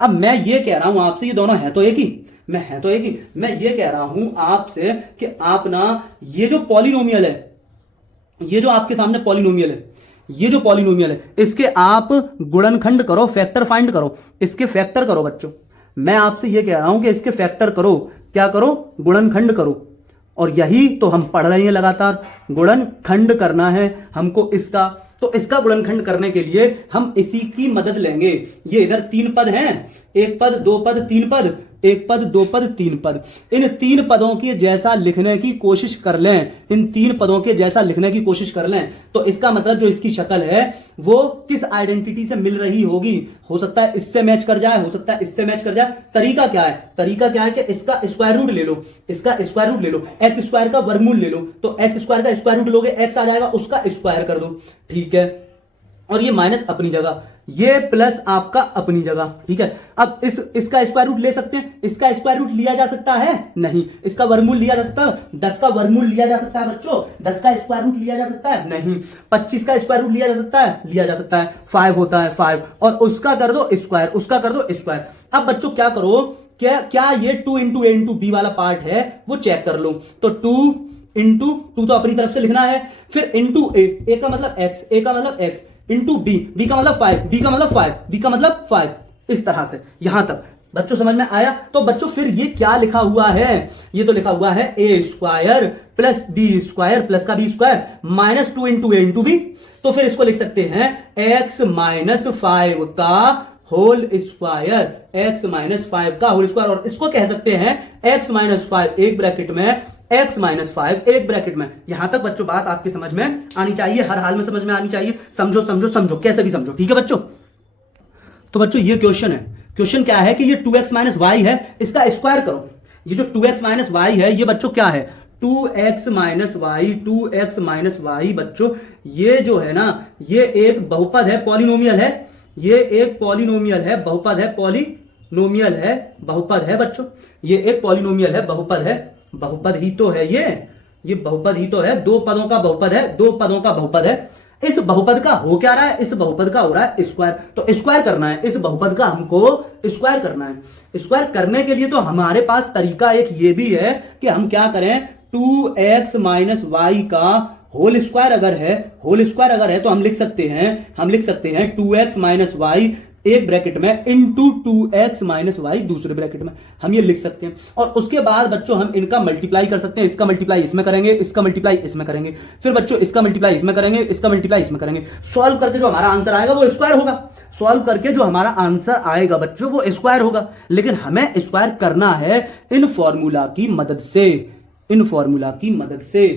अब मैं ये कह रहा हूं आपसे, ये दोनों है तो एक ही, मैं ये कह रहा हूं आपसे कि आप ना ये जो पॉलिनोमियल है, ये जो आपके सामने पॉलिनोमियल है, ये जो पॉलिनोमियल है, इसके आप गुणनखंड करो, फैक्टर फाइंड करो, इसके फैक्टर करो बच्चों। मैं आपसे ये कह रहा हूं कि इसके फैक्टर करो, क्या करो, गुणनखंड करो। और यही तो हम पढ़ रहे हैं लगातार, गुणनखंड करना है हमको इसका। तो इसका गुणनखंड करने के लिए हम इसी की मदद लेंगे। ये इधर 3 पद हैं, एक पद, दो पद, 3 पद, एक पद, दो पद, 3 पद। इन 3 पदों के जैसा लिखने की कोशिश कर लें, इन 3 पदों के जैसा लिखने की कोशिश कर लें, तो इसका मतलब जो इसकी शक्ल है वो किस आइडेंटिटी से मिल रही होगी। हो सकता है इससे मैच कर जाए, हो सकता है इससे मैच कर जाए। तरीका क्या है, तरीका क्या है कि इसका स्क्वायर रूट ले लो, इसका स्क्वायर रूट ले लो, एक्स स्क्वायर का वर्गमूल ले लो, तो एक्स स्क्वायर का स्क्वायर रूट लोगे, एक्स आ जाएगा, उसका स्क्वायर कर दो, ठीक है। और ये माइनस अपनी जगह, ये प्लस आपका अपनी जगह, ठीक है। अब इसका स्क्वायर रूट ले सकते हैं, इसका स्क्वायर रूट लिया जा सकता है नहीं, इसका वर्गमूल लिया जा सकता है, 10 का वर्गमूल लिया जा सकता है बच्चों, 10 का स्क्वायर रूट लिया जा सकता है नहीं, 25 का स्क्वायर रूट लिया जा सकता है, लिया जा सकता है, 5 होता है 5, और उसका कर दो स्क्वायर, उसका कर दो स्क्वायर। अब बच्चों क्या करो, क्या ये 2 इंटू ए इंटू बी वाला पार्ट है वो चेक कर लो। तो 2 इंटू 2 तो अपनी तरफ से लिखना है, फिर इंटू ए का मतलब एक्स, ए का मतलब एक्स, इंटू बी, बी का मतलब 5, बी का मतलब 5, बी का मतलब 5, इस तरह से यहां तक बच्चों समझ में आया। तो बच्चों फिर ये क्या लिखा हुआ है, ये तो लिखा हुआ है A square plus B square plus का B square minus 2 into A into B. तो फिर इसको लिख सकते हैं एक्स माइनस 5 का होल स्क्वायर, एक्स माइनस 5 का होल स्क्वायर, और इसको कह सकते हैं एक्स माइनस 5 एक ब्रैकेट में, x माइनस 5 एक ब्रैकेट में। यहां तक बच्चों बात आपकी समझ में आनी चाहिए, हर हाल में समझ में आनी चाहिए, समझो समझो समझो, कैसे भी समझो, ठीक है बच्चों। तो बच्चों ये क्वेश्चन है, क्वेश्चन क्या है कि ये 2x माइनस वाई है, इसका स्क्वायर करो। ये जो 2x माइनस वाई है ये बच्चों क्या है, 2x minus Y, 2x minus Y बच्चों ये जो है ना ये एक बहुपद है, पॉलिनोमियल है, ये एक पॉलिनोमियल है, बहुपद है, पॉलिनोमियल है, बहुपद है बच्चों, ये एक पॉलिनोमियल है, बहुपद है, बहुपद ही तो है ये बहुपद ही तो है, दो पदों का बहुपद है, दो पदों का बहुपद है। इस बहुपद का हो क्या रहा है, इस बहुपद का हो रहा है स्क्वायर, तो स्क्वायर करना है, इस बहुपद का हमको स्क्वायर करना है। स्क्वायर करने के लिए तो हमारे पास तरीका एक ये भी है कि हम क्या करें, 2x माइनस वाई का होल स्क्वायर अगर है, होल स्क्वायर अगर है तो हम लिख सकते हैं 2x माइनस वाई एक ब्रैकेट में इंटू 2x माइनस वाई दूसरे ब्रैकेट में, हम ये लिख सकते हैं। और उसके बाद बच्चों हम इनका मल्टीप्लाई कर सकते हैं, इसका मल्टीप्लाई इसमें करेंगे, इसका मल्टीप्लाई इसमें करेंगे, फिर बच्चों इसका मल्टीप्लाई इसमें करेंगे, इसका मल्टीप्लाई इसमें करेंगे। सॉल्व करके जो हमारा आंसर आएगा वो स्क्वायर होगा, सॉल्व करके जो हमारा आंसर आएगा बच्चों वो स्क्वायर होगा। लेकिन हमें स्क्वायर करना है इन फॉर्मूला की मदद से, इन फॉर्मूला की मदद से,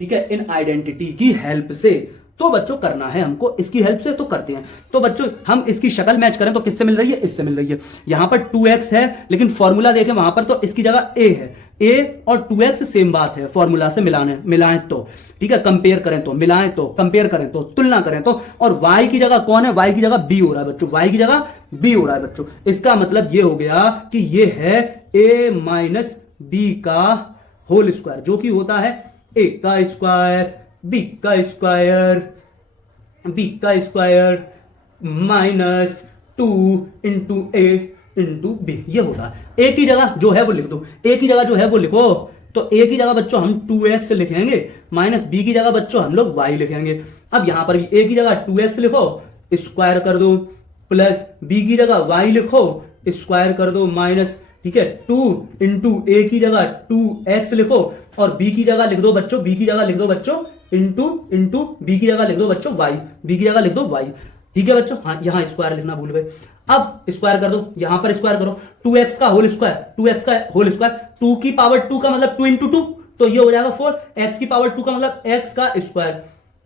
ठीक है, इन आइडेंटिटी की हेल्प से। तो बच्चों करना है हमको इसकी हेल्प से, तो करते हैं। तो बच्चों हम इसकी शक्ल मैच करें तो किससे मिल रही है, इससे मिल रही है। यहां पर 2x है लेकिन फॉर्मूला देखें वहां पर तो इसकी जगह a है, a और 2x सेम बात है, फॉर्मूला से मिलाएं तो, ठीक है, कंपेयर करें तो, मिलाएं तो, कंपेयर करें तो, तुलना करें तो। और y की जगह कौन है, y की जगह b हो रहा है बच्चों, y की जगह b हो रहा है बच्चों। इसका मतलब ये हो गया कि ये है a माइनस b का होल स्क्वायर, जो कि होता है a का स्क्वायर, b का square minus 2 into A into B, ये होता है। ए की जगह जो है वो लिख दो, ए की जगह जो है वो लिखो। तो ए की जगह बच्चों हम 2x लिखेंगे, माइनस बी की जगह बच्चों हम लोग y लिखेंगे। अब यहां पर भी ए की जगह 2x लिखो, स्क्वायर कर दो, प्लस बी की जगह y लिखो, स्क्वायर कर दो, माइनस, ठीक है, 2 इंटू ए की जगह 2x लिखो, और b की जगह लिख दो बच्चों, b की जगह लिख दो बच्चों इंटू बी की जगह लिख दो बच्चों y, बी की जगह लिख दो y, ठीक है बच्चों। हाँ यहां स्क्वायर लिखना भूल गए। अब स्क्वायर कर दो, यहां पर स्क्वायर करो, 2x का होल स्क्वायर, 2x का होल स्क्वायर, 2 की पावर 2 का मतलब 2 इंटू 2, तो ये हो जाएगा 4, x की पावर 2 का मतलब x का स्क्वायर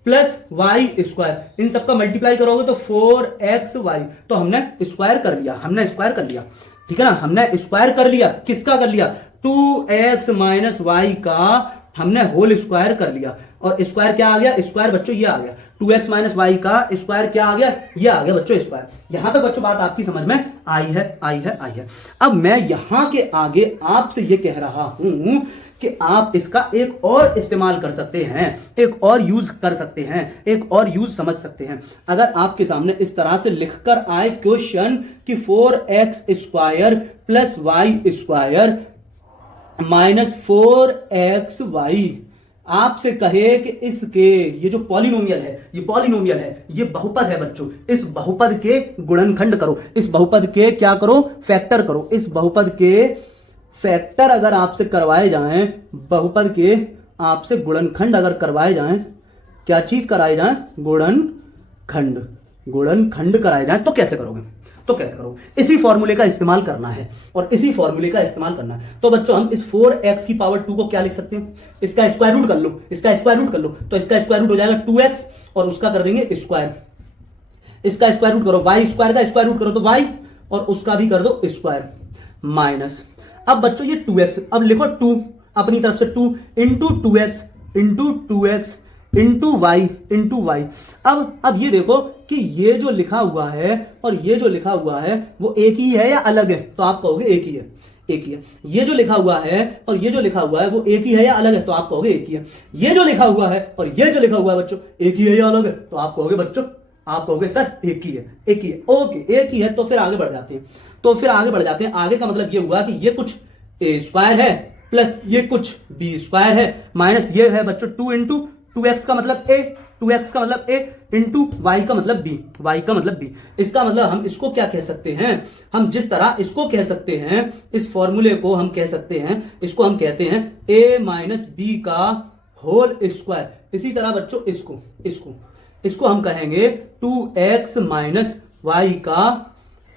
प्लस y स्क्वायर, इन सबका मल्टीप्लाई करोगे तो 4xy। तो हमने स्क्वायर कर लिया, हमने स्क्वायर कर लिया, ठीक है ना, हमने स्क्वायर कर लिया, किसका कर लिया, 2x माइनस वाई का हमने होल स्क्वायर कर लिया। और स्क्वायर क्या आ गया, स्क्वायर बच्चों ये आ गया, 2x माइनस वाई का स्क्वायर क्या आ गया, ये आ गया बच्चों स्क्वायर। यहां तक बच्चों बात आपकी समझ में आई है। अब मैं यहां के आगे आपसे ये कह रहा हूं कि आप इसका एक और इस्तेमाल कर सकते हैं, एक और यूज कर सकते हैं, एक और यूज समझ सकते हैं। अगर आपके सामने इस तरह से लिखकर आए क्वेश्चन कि 4x square plus Y square minus 4xy, आपसे कहे कि इसके ये जो पॉलिनोमियल है, ये पॉलिनोमियल है, ये बहुपद है बच्चों, इस बहुपद के गुणनखंड करो, इस बहुपद के क्या करो, फैक्टर करो। इस बहुपद के फैक्टर अगर आपसे करवाए जाएं, बहुपद के आपसे गुणनखंड अगर करवाए जाएं, क्या चीज कराए जाएं, गुणनखंड कराए जाएं, तो कैसे करोगे, तो कैसे करोगे, इसी फॉर्मूले का इस्तेमाल करना है, और इसी फॉर्मूले का इस्तेमाल करना है। तो बच्चों हम इस 4x की पावर 2 को क्या लिख सकते हैं, इसका स्क्वायर रूट कर लो, इसका स्क्वायर रूट कर लो, तो इसका स्क्वायर रूट हो जाएगा 2x, और उसका कर देंगे स्क्वायर, इसका स्क्वायर रूट करो, y स्क्वायर का स्क्वायर रूट करो तो y, और उसका भी कर दो स्क्वायर, माइनस। अब बच्चों ये 2x, अब लिखो 2 अपनी तरफ से, 2 इंटू 2x इंटू वाई। अब ये देखो कि ये जो लिखा हुआ है और ये जो लिखा हुआ है वो एक ही है या अलग है, तो आप कहोगे एक ही है, एक ही है। ये जो लिखा हुआ है और ये जो लिखा हुआ है वो एक ही है या अलग है, तो आप कहोगे एक ही है। ये जो लिखा हुआ है और ये जो लिखा हुआ है बच्चों एक ही है या अलग है, तो आप कहोगे बच्चों, आप कहोगे सर एक ही है, एक ही है। ओके, एक ही है। तो फिर आगे बढ़ जाते हैं। आगे का मतलब ये हुआ कि ये कुछ ए स्क्वायर है प्लस ये कुछ बी स्क्वायर है माइनस ये है बच्चों 2 इंटू 2x का मतलब a, 2x का मतलब a इंटू y का मतलब b। इसका मतलब हम इसको क्या कह सकते हैं, हम जिस तरह इसको कह सकते हैं, इस फॉर्मूले को हम कह सकते हैं, इसको हम कहते हैं a माइनस बी का होल स्क्वायर। इसी तरह बच्चों इसको हम कहेंगे 2x माइनस वाई का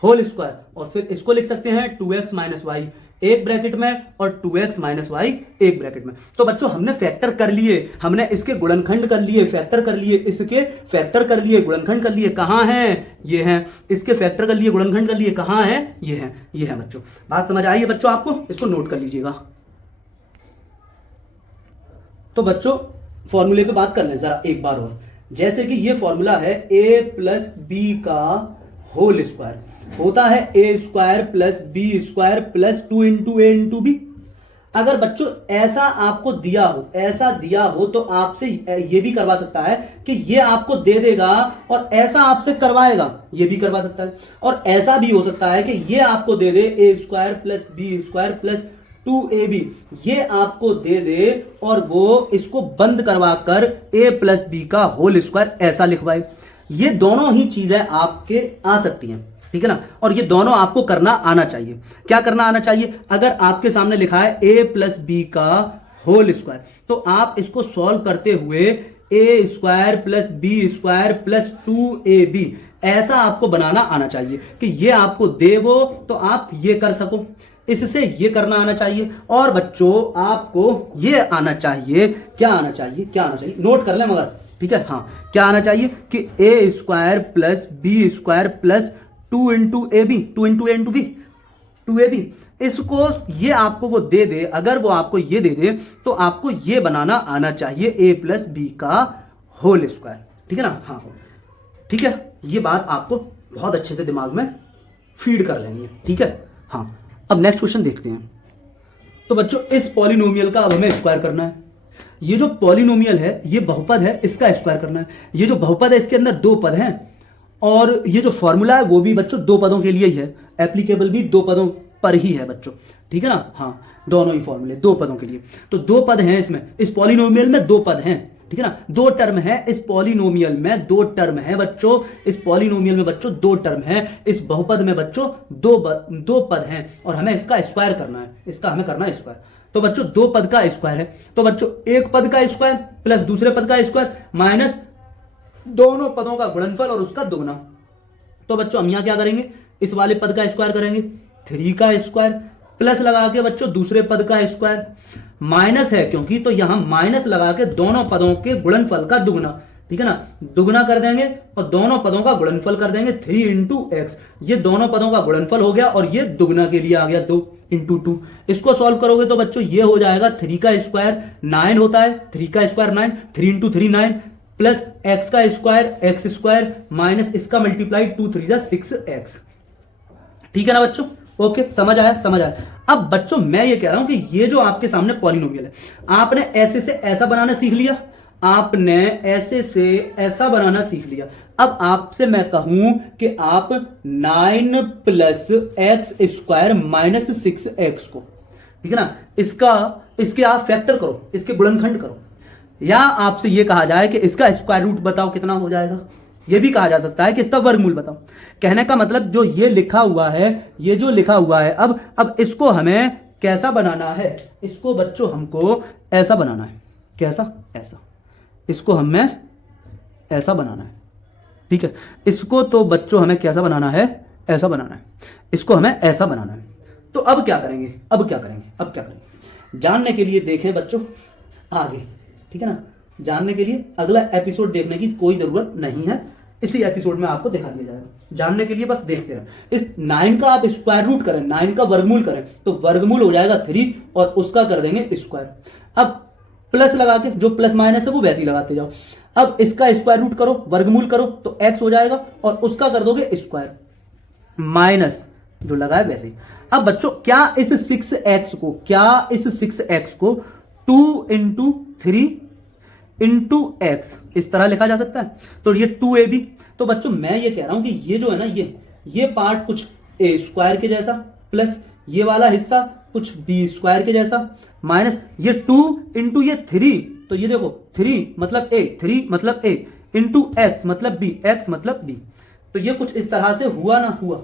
होल स्क्वायर, और फिर इसको लिख सकते हैं 2x माइनस वाई एक ब्रैकेट में और 2x माइनस वाई एक ब्रैकेट में। तो बच्चों हमने फैक्टर कर लिए, हमने इसके गुणनखंड कर लिए, फैक्टर कर लिए, इसके फैक्टर कर लिए, गुणनखंड कर लिए। कहां है? ये हैं। इसके फैक्टर कर लिए, गुणनखंड कर लिए, कहां है? ये है बच्चों। बात समझ आई है बच्चों आपको? इसको नोट कर लीजिएगा। तो बच्चों फॉर्मूले पे बात कर लें जरा एक बार और। जैसे कि ये फॉर्मूला है a प्लस बी का होल स्क्वायर होता है A square plus B square plus 2 into A into B. अगर बच्चों ऐसा आपको दिया हो तो आपसे ये भी करवा सकता है कि ये आपको दे देगा और ऐसा आपसे करवाएगा, ये भी करवा सकता है। और ऐसा भी हो सकता है कि ये आपको दे दे A square plus B square plus 2ab, ये आपको दे दे और वो इसको बंद करवा कर a प्लस बी का होल स्क्वायर ऐसा लिखवाए। ये दोनों ही चीजें आपके आ सकती हैं, ठीक है ना। और ये दोनों आपको करना आना चाहिए। क्या करना आना चाहिए? अगर आपके सामने लिखा है a प्लस बी का होल स्क्वायर, तो आप इसको सॉल्व करते हुए a square plus B square plus 2ab ऐसा आपको बनाना आना चाहिए कि ये आपको दे वो तो आप ये कर सको। इससे ये करना आना चाहिए। और बच्चों आपको ये आना चाहिए, क्या आना चाहिए नोट कर ले मगर, ठीक है। हाँ, क्या आना चाहिए कि a square plus B square plus 2 into A B, 2 into A into B, 2ab। इसको ये आपको वो दे दे, अगर वो आपको ये दे दे तो आपको ये बनाना आना चाहिए a प्लस बी का होल स्क्वायर, ठीक है ना। हाँ ठीक है, ये बात आपको बहुत अच्छे से दिमाग में फीड कर लेनी है, ठीक है। हाँ, अब नेक्स्ट क्वेश्चन देखते हैं। तो बच्चों इस पॉलिनोमियल का अब हमें स्क्वायर करना है। ये जो पॉलिनोमियल है ये बहुपद है, इसका स्क्वायर करना है। ये जो बहुपद है इसके अंदर दो पद हैं और ये जो फॉर्मूला है वो भी बच्चों दो पदों के लिए ही है, एप्लीकेबल भी दो पदों पर ही है बच्चों, ठीक है ना। हाँ, दोनों ही फॉर्मूले दो पदों के लिए। तो दो पद हैं इसमें, इस पॉलिनोमियल में दो पद हैं, ठीक है ना। दो टर्म है इस पॉलिनोमियल में, दो टर्म है बच्चों इस पॉलिनोमियल में, बच्चों दो टर्म है। इस बहुपद में बच्चों दो पद हैं और हमें इसका स्क्वायर करना है, इसका हमें करना है स्क्वायर। तो बच्चों दो पद का स्क्वायर है, तो बच्चों एक पद का स्क्वायर प्लस दूसरे पद का स्क्वायर माइनस दोनों पदों का गुणनफल और उसका दुगना। तो बच्चों हम यहां क्या करेंगे, इस वाले पद का स्क्वायर करेंगे 3 का स्क्वायर प्लस लगा के बच्चों दूसरे पद का स्क्वायर, माइनस है क्योंकि तो यहां माइनस लगा के दोनों पदों के गुणनफल का दुगना, ठीक है ना। दुगना कर देंगे और दोनों पदों का गुणनफल कर देंगे 3 इंटू एक्स। ये दोनों पदों का गुणनफल हो गया और ये दुगना के लिए आ गया 2 इंटू 2। इसको सॉल्व करोगे तो बच्चों ये हो जाएगा 3 का स्क्वायर 9 होता है, 3 का स्क्वायर 9, 3 इंटू 3 9 प्लस एक्स का स्क्वायर एक्स स्क्वायर माइनस इसका मल्टीप्लाई 2 3 जा 6x, ठीक है ना बच्चों। ओके, समझ आया। अब बच्चों मैं ये कह रहा हूं कि ये जो आपके सामने पॉलिनोमियल है, आपने ऐसे से ऐसा बनाना सीख लिया, आपने ऐसे से ऐसा बनाना सीख लिया। अब आपसे मैं कहूं कि आप 9 plus x square minus 6x को, ठीक है ना, इसके आप फैक्टर करो, इसके गुणनखंड करो, या आपसे यह कहा जाए कि इसका स्क्वायर रूट बताओ कितना हो जाएगा। यह भी कहा जा सकता है कि इसका वर्गमूल बताओ। कहने का मतलब जो ये लिखा हुआ है, ये जो लिखा हुआ है, अब इसको हमें कैसा बनाना है, इसको बच्चों हमको ऐसा बनाना है। कैसा? ऐसा। इसको हमें ऐसा बनाना है, ठीक है। इसको तो बच्चों हमें कैसा बनाना है? ऐसा बनाना है। इसको हमें ऐसा बनाना है। तो अब क्या करेंगे? जानने के लिए देखें बच्चों आगे, ठीक है ना। जानने के लिए अगला एपिसोड देखने की कोई जरूरत नहीं है, इसी एपिसोड में आपको दिखा दिया जाएगा। जानने के लिए बस देखते रहे। इस 9 का आप स्क्वायर रूट करें, 9 का वर्गमूल करें तो वर्गमूल हो जाएगा 3 और उसका कर देंगे स्क्वायर। अब प्लस लगा के, जो प्लस माइनस है वो वैसे ही लगाते जाओ। अब इसका स्क्वायर रूट करो, वर्गमूल करो तो x हो जाएगा, और उसका कर दोगे स्क्वायर माइनस जो लगा है वैसे ही। अब बच्चों क्या इस 6x को 2 इंटू 3 इंटू एक्स इस तरह लिखा जा सकता है? तो ये 2ab। तो बच्चों मैं ये कह रहा हूं कि ये जो है ना, ये पार्ट कुछ a स्क्वायर के जैसा, प्लस ये वाला हिस्सा कुछ b स्क्वायर के जैसा, माइनस ये 2 इंटू ये 3, तो ये देखो 3 मतलब a, 3 मतलब a, इंटू x मतलब b, x मतलब b। तो ये कुछ इस तरह से हुआ ना हुआ।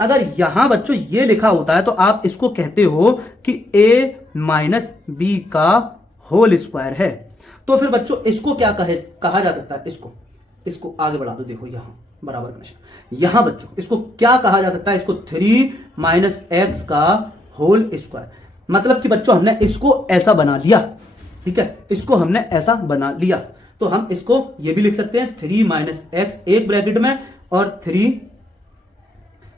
अगर यहां बच्चों ये लिखा होता है तो आप इसको कहते हो कि a माइनस बी का होल स्क्वायर है। तो फिर बच्चों इसको क्या कहा जा सकता है? इसको आगे बढ़ा दो, देखो यहां बराबर कनेक्शन। यहां बच्चों इसको क्या कहा जा सकता है? इसको 3 माइनस एक्स का होल स्क्वायर। मतलब कि बच्चों हमने इसको ऐसा बना लिया, ठीक है, इसको हमने ऐसा बना लिया। तो हम इसको ये भी लिख सकते हैं 3 माइनस एक्स एक ब्रैकेट में और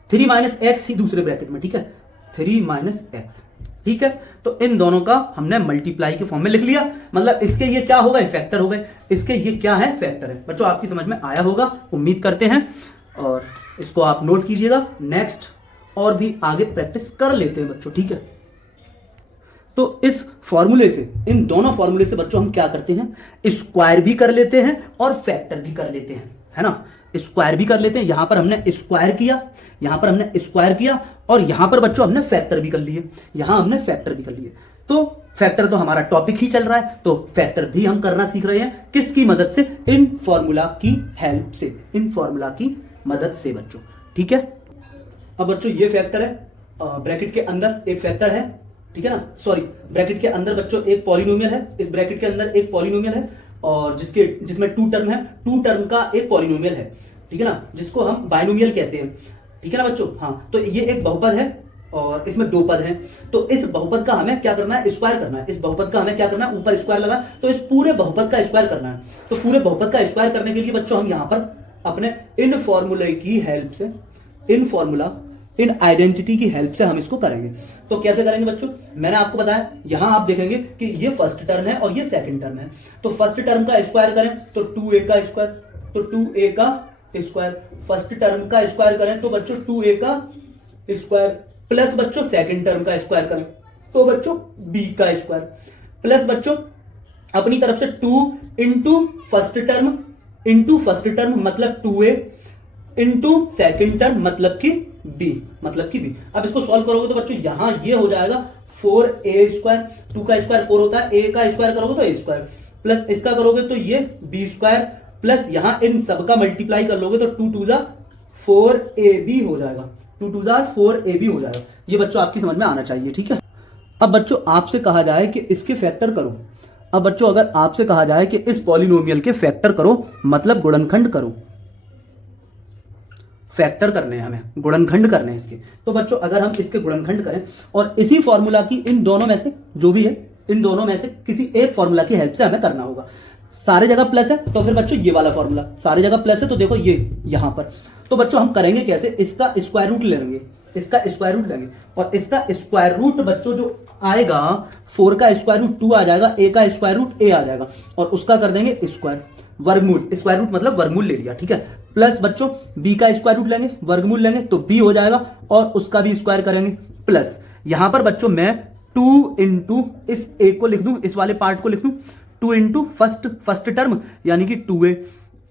3 माइनस एक्स ही दूसरे ब्रैकेट में, ठीक है, 3 माइनस एक्स, ठीक है। तो इन दोनों का हमने मल्टीप्लाई के फॉर्म में लिख लिया। मतलब इसके ये क्या हो गए? फैक्टर हो गए। इसके ये क्या है? फैक्टर है। बच्चों आपकी समझ में आया होगा, उम्मीद करते हैं, और इसको आप नोट कीजिएगा। नेक्स्ट और भी आगे प्रैक्टिस कर लेते हैं बच्चों, ठीक है। तो इस फॉर्मूले से, इन दोनों फॉर्मूले से बच्चों हम क्या करते हैं? स्क्वायर भी कर लेते हैं और फैक्टर भी कर लेते हैं, है ना। स्क्वायर भी कर लेते हैं, यहां पर हमने स्क्वायर किया, यहां पर हमने स्क्वायर किया, और यहां पर बच्चों हमने फैक्टर भी कर लिए, यहां हमने फैक्टर भी कर लिए। तो फैक्टर तो हमारा टॉपिक ही चल रहा है, तो फैक्टर भी हम करना सीख रहे हैं। किसकी मदद से? इन फॉर्मूला की हेल्प से, इन फॉर्मूला की मदद से बच्चों, ठीक है। अब बच्चों ये फैक्टर है, ब्रैकेट के अंदर एक फैक्टर है, ठीक है ना, सॉरी, ब्रैकेट के अंदर बच्चों एक पॉलिनोमियल है, इस ब्रैकेट के अंदर एक पॉलिनोमियल है, और जिसमें 2 टर्म है, 2 टर्म का एक पॉलिनोमियल है, ठीक है ना, जिसको हम बाइनोमियल कहते हैं, ठीक है ना बच्चों। हाँ, तो ये एक बहुपद है और इसमें 2 पद हैं। तो इस बहुपद का हमें क्या करना है? स्क्वायर करना है। इस बहुपद का हमें क्या करना है? ऊपर स्क्वायर लगा, तो इस पूरे बहुपद का स्क्वायर करना है। तो पूरे बहुपद का स्क्वायर करने के लिए बच्चों हम यहां पर अपने इन फॉर्मूले की हेल्प से, इन आइडेंटिटी की हेल्प से हम इसको करेंगे। तो कैसे करेंगे बच्चों? मैंने आपको बताया, यहां आप देखेंगे कि ये फर्स्ट टर्म है और ये सेकंड टर्म है। तो फर्स्ट टर्म का स्क्वायर करें तो 2a का स्क्वायर, तो 2a का स्क्वायर। फर्स्ट टर्म का स्क्वायर करें तो बच्चों 2a का स्क्वायर, प्लस बच्चों सेकंड टर्म का स्क्वायर करें तो बच्चों b का स्क्वायर, प्लस बच्चों अपनी तरफ से 2 इंटू फर्स्ट टर्म मतलब 2a इंटू सेकेंड टर्म मतलब कि b। अब इसको सॉल्व करोगे तो बच्चों यहां ये हो जाएगा 4a स्क्वायर, 2 का स्क्वायर 4 होता है, a का स्क्वायर करोगे तो a स्क्वायर, प्लस इसका करोगे तो ये b स्क्वायर, प्लस यहां इन सब का मल्टीप्लाई कर लोगे तो 2 2 जा 4ab हो जाएगा, 2 2 जा 4ab हो जाएगा। ये बच्चों आपकी समझ में आना चाहिए, ठीक है। अब बच्चों आपसे कहा जाए कि इसके फैक्टर करो। अब बच्चों अगर आपसे कहा जाए कि इस पॉलिनोमियल के फैक्टर करो, मतलब गुणनखंड करो, फैक्टर करने हैं, हमें गुणनखंड करने हैं इसके। तो बच्चों अगर हम इसके गुणनखंड करें और इसी फॉर्मूला की इन दोनों में से जो भी है, इन दोनों में से किसी एक फॉर्मूला की हेल्प से हमें करना होगा। सारे जगह प्लस है तो फिर बच्चों ये वाला फॉर्मूला, सारी जगह प्लस है तो देखो ये यहां पर। तो बच्चों हम करेंगे कैसे? इसका स्क्वायर रूट लेंगे, इसका स्क्वायर रूट लेंगे, और इसका स्क्वायर रूट बच्चों जो आएगा 4 का स्क्वायर रूट 2 आ जाएगा, a का स्क्वायर रूट a आ जाएगा, और उसका कर देंगे स्क्वायर, वर्गमूल, स्क्वायर रूट मतलब वर्गमूल ले लिया, ठीक है। प्लस बच्चों b का स्क्वायर रूट लेंगे, वर्गमूल लेंगे तो b हो जाएगा, और उसका भी स्क्वायर करेंगे, प्लस यहां पर बच्चों मैं 2 इंटू इस a को लिख दूं, इस वाले पार्ट को लिख दूं, 2 इंटू फर्स्ट टर्म यानी कि 2a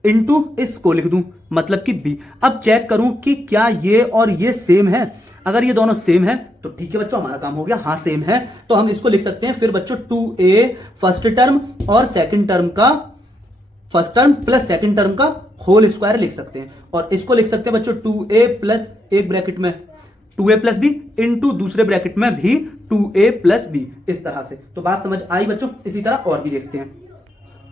इंटू इसको लिख दूं मतलब कि b। अब चेक करूं कि क्या ये और ये सेम है। अगर ये दोनों सेम है तो ठीक है बच्चों, हमारा काम हो गया। हाँ सेम है तो हम इसको लिख सकते हैं फिर बच्चों 2a फर्स्ट टर्म और सेकंड टर्म का, first term plus second term का होल स्क्वायर लिख सकते हैं, और इसको लिख सकते हैं बच्चों 2a प्लस एक ब्रैकेट में 2a प्लस बी इंटू दूसरे ब्रैकेट में भी 2a प्लस बी, इस तरह से। तो बात समझ आई बच्चों? इसी तरह और भी देखते हैं।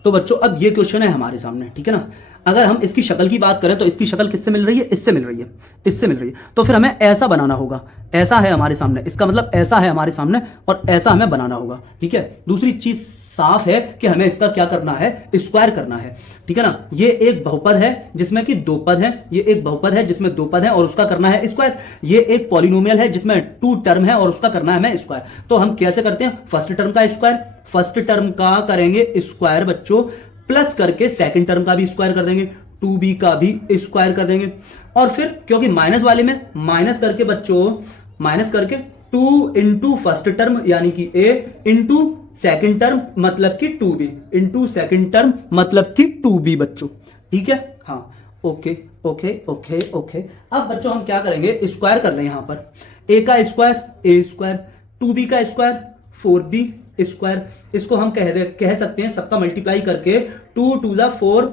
तो बच्चों अब ये क्वेश्चन है हमारे सामने, ठीक है ना। अगर हम इसकी शक्ल की बात करें तो इसकी शक्ल किससे मिल रही है, इससे मिल रही है, इससे मिल रही है। तो फिर हमें ऐसा बनाना होगा, ऐसा है हमारे सामने, इसका मतलब ऐसा है हमारे सामने और ऐसा हमें बनाना होगा, ठीक है। दूसरी चीज साफ है कि हमें इसका क्या करना है, स्क्वायर करना है, ठीक है ना। ये एक बहुपद है जिसमें कि दो पद हैं, ये एक बहुपद है जिसमें दो पद हैं और उसका करना है स्क्वायर। ये एक पॉलिनोमियल है जिसमें 2 टर्म है और उसका करना है हमें स्क्वायर। तो हम कैसे करते हैं, फर्स्ट टर्म का स्क्वायर, फर्स्ट टर्म का करेंगे स्क्वायर बच्चों, प्लस करके सेकंड टर्म का भी स्क्वायर कर देंगे, 2b का भी स्क्वायर कर देंगे। और फिर क्योंकि माइनस वाले में माइनस करके बच्चों, माइनस करके 2 इंटू फर्स्ट टर्म यानी कि a इंटू सेकेंड टर्म मतलब कि 2b इंटू सेकेंड टर्म मतलब कि 2b बच्चों, ठीक है। हाँ ओके ओके ओके ओके। अब बच्चों हम क्या करेंगे, स्क्वायर कर लें यहां पर, a का स्क्वायर a स्क्वायर, 2b का स्क्वायर 4b स्क्वायर। इसको हम कह सकते हैं सबका मल्टीप्लाई करके 2 to the 4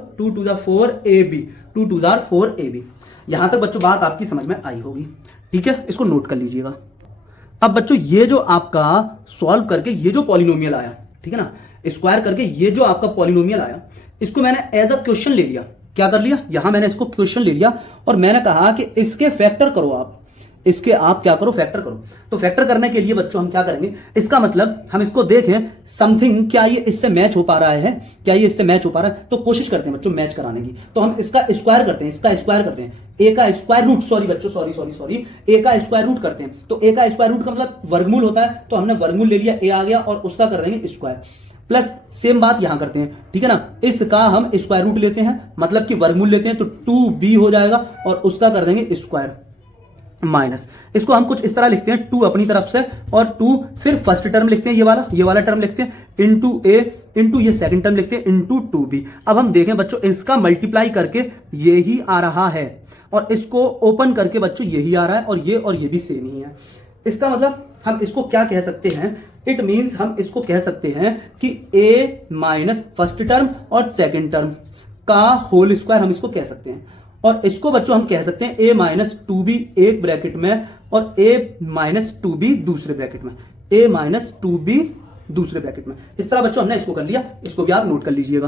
ab, 2 to the 4 ab। यहां तक बच्चों बात आपकी समझ में आई होगी, ठीक है, इसको नोट कर लीजिएगा। अब बच्चों ये जो आपका सॉल्व करके ये जो पॉलिनोमियल आया, ठीक है ना, स्क्वायर करके ये जो आपका पॉलिनोमियल आया, इसको मैंने एज अ क्वेश्चन ले लिया। क्या कर लिया, यहां मैंने इसको क्वेश्चन ले लिया और मैंने कहा कि इसके फैक्टर करो आप, इसके आप क्या करो, फैक्टर करो। तो फैक्टर करने के लिए बच्चों हम क्या करेंगे, इसका मतलब हम इसको देखें समथिंग, क्या ये इससे मैच हो पा रहा है, क्या ये इससे मैच हो पा रहा है, तो कोशिश करते हैं बच्चों मैच कराने की। तो हम इसका स्क्वायर करते हैं, इसका स्क्वायर करते हैं, ए का स्क्वायर रूट, सॉरी बच्चों सॉरी, ए का स्क्वायर रूट करते हैं। तो ए का स्क्वायर रूट का मतलब वर्गमूल होता है, तो हमने वर्गमूल ले लिया, ए आ गया और उसका कर देंगे स्क्वायर। प्लस सेम बात यहां करते हैं, ठीक है ना, इसका हम स्क्वायर रूट लेते हैं मतलब कि वर्गमूल लेते हैं, तो 2b हो जाएगा और उसका कर देंगे स्क्वायर माइनस। इसको हम कुछ इस तरह लिखते हैं, 2 अपनी तरफ से और 2 फिर फर्स्ट टर्म लिखते हैं, ये वाला टर्म लिखते हैं इंटू a इंटू ये सेकंड टर्म लिखते हैं इंटू 2b। अब हम देखें बच्चों इसका मल्टीप्लाई करके ये ही आ रहा है और इसको ओपन करके बच्चों यही आ रहा है और ये भी सेम ही है। इसका मतलब हम इसको क्या कह सकते हैं, इट मीन्स हम इसको कह सकते हैं कि a माइनस फर्स्ट टर्म और सेकेंड टर्म का होल स्क्वायर हम इसको कह सकते हैं। और इसको बच्चों हम कह सकते हैं a माइनस 2b एक ब्रैकेट में और a माइनस 2b दूसरे ब्रैकेट में, a माइनस 2b दूसरे ब्रैकेट में। इस तरह बच्चों हमने इसको कर लिया, इसको भी आप नोट कर लीजिएगा।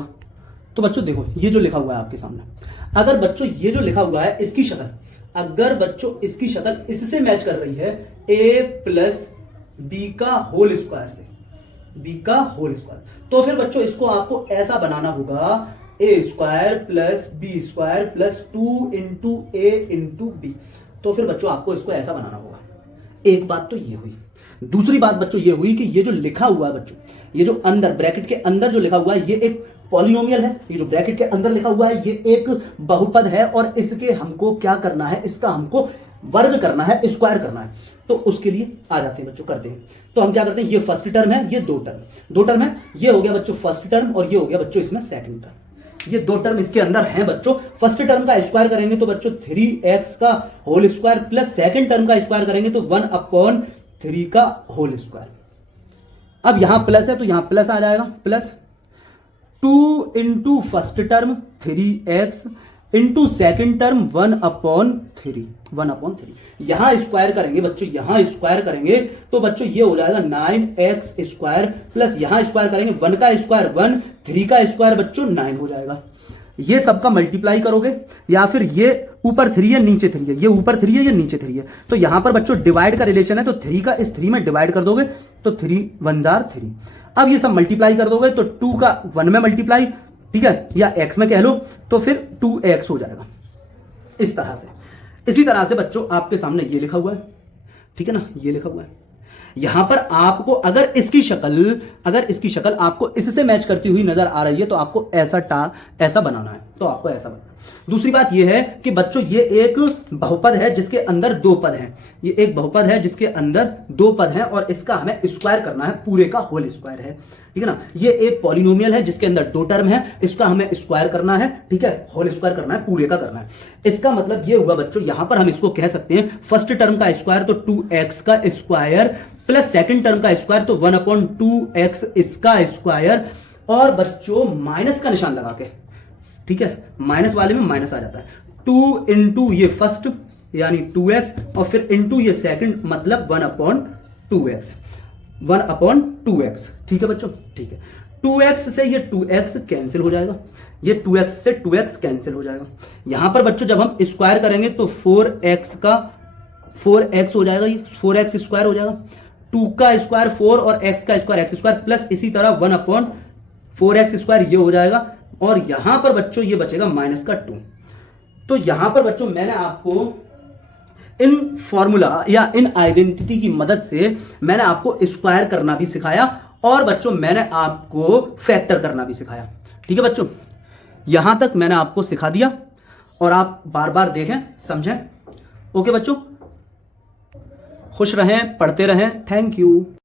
तो बच्चों देखो ये जो लिखा हुआ है आपके सामने, अगर बच्चों ये जो लिखा हुआ है इसकी शक्ल, अगर बच्चों इसकी शक्ल इससे मैच कर रही है a प्लस b का होल स्क्वायर से, b का होल स्क्वायर, तो फिर बच्चों इसको आपको ऐसा बनाना होगा a square plus B square plus 2 into A into B. तो फिर बच्चों आपको इसको ऐसा बनाना होगा। एक बात तो ये हुई। दूसरी बात बच्चों ये हुई कि ये जो लिखा हुआ है बच्चों, ये जो अंदर ब्रैकेट के अंदर जो लिखा हुआ है ये एक पॉलिनोमियल है, ये जो ब्रैकेट के अंदर लिखा हुआ है ये एक बहुपद है और इसके हमको क्या करना है, इसका हमको वर्ग करना है, स्क्वायर करना है। तो उसके लिए आ जाते हैं बच्चों, करते हैं। तो हम क्या करते हैं, ये फर्स्ट टर्म है, ये दो टर्म है, ये हो गया बच्चों फर्स्ट टर्म और ये हो गया बच्चों इसमें सेकंड टर्म। ये दो टर्म इसके अंदर हैं बच्चों। फर्स्ट टर्म का स्क्वायर करेंगे तो बच्चों 3x का whole square plus second term का स्क्वायर करेंगे तो 1/3 का होल स्क्वायर। अब यहां प्लस है तो यहां प्लस आ जाएगा, plus 2 into first term 3x into second term 1/3। यहां स्क्वायर करेंगे बच्चों, यहां स्क्वायर करेंगे तो बच्चों ये हो जाएगा 9x स्क्वायर प्लस यहां स्क्वायर करेंगे 1 का स्क्वायर 1, 3 का स्क्वायर बच्चों 9 हो जाएगा। ये सबका मल्टीप्लाई करोगे या फिर ये ऊपर 3 है नीचे 3 है, ये ऊपर 3 है ये नीचे 3 है, तो यहां पर बच्चों डिवाइड का रिलेशन है तो 3 का इस 3 में डिवाइड कर दोगे तो 3 1 जार 3। अब ये सब मल्टीप्लाई कर दोगे तो 2 का 1 में मल्टीप्लाई, ठीक है, या x में कह लो तो फिर 2x हो जाएगा। इस तरह से, इसी तरह से बच्चों आपके सामने ये लिखा हुआ है, ठीक है ना, ये लिखा हुआ है। यहां पर आपको अगर इसकी शक्ल आपको इससे मैच करती हुई नजर आ रही है तो आपको ऐसा बनाना है, तो आपको ऐसा बनाना। दूसरी बात यह है कि बच्चों ये एक बहुपद है जिसके अंदर दो पद हैं, ये एक बहुपद है जिसके अंदर दो पद हैं और इसका हमें स्क्वायर करना है, पूरे का होल स्क्वायर है, ठीक है ना। ये एक पॉलिनोमियल है जिसके अंदर दो टर्म है, इसका हमें स्क्वायर करना है, ठीक है, होल स्क्वायर करना है, पूरे का करना है। इसका मतलब ये हुआ बच्चों, यहां पर हम इसको कह सकते हैं फर्स्ट टर्म का स्क्वायर तो 2x का स्क्वायर प्लस सेकंड टर्म का स्क्वायर तो 1/2x इसका स्क्वायर, और बच्चों माइनस का निशान लगा के, ठीक है, माइनस वाले में माइनस आ जाता है, 2 इंटू ये फर्स्ट यानी 2x और फिर इंटू ये सेकंड मतलब 1/2x, 1/2x, ठीक है बच्चों, ठीक है। 2x से ये 2x कैंसिल हो जाएगा, ये 2x से 2x कैंसिल हो जाएगा। यहां पर बच्चों जब हम स्क्वायर करेंगे तो 4x का 4x हो जाएगा, ये 4x स्क्वायर हो जाएगा, 2 का स्क्वायर 4 और x का स्क्वायर x स्क्वायर प्लस इसी तरह 1/4x स्क्वायर ये हो जाएगा। और यहां पर बच्चों ये बचेगा माइनस का 2। तो यहां पर बच्चों मैंने आपको इन फॉर्मूला या इन आइडेंटिटी की मदद से मैंने आपको स्क्वायर करना भी सिखाया और बच्चों मैंने आपको फैक्टर करना भी सिखाया। ठीक है बच्चों, यहां तक मैंने आपको सिखा दिया और आप बार बार देखें, समझें। ओके बच्चों, खुश रहें, पढ़ते रहें। Thank you.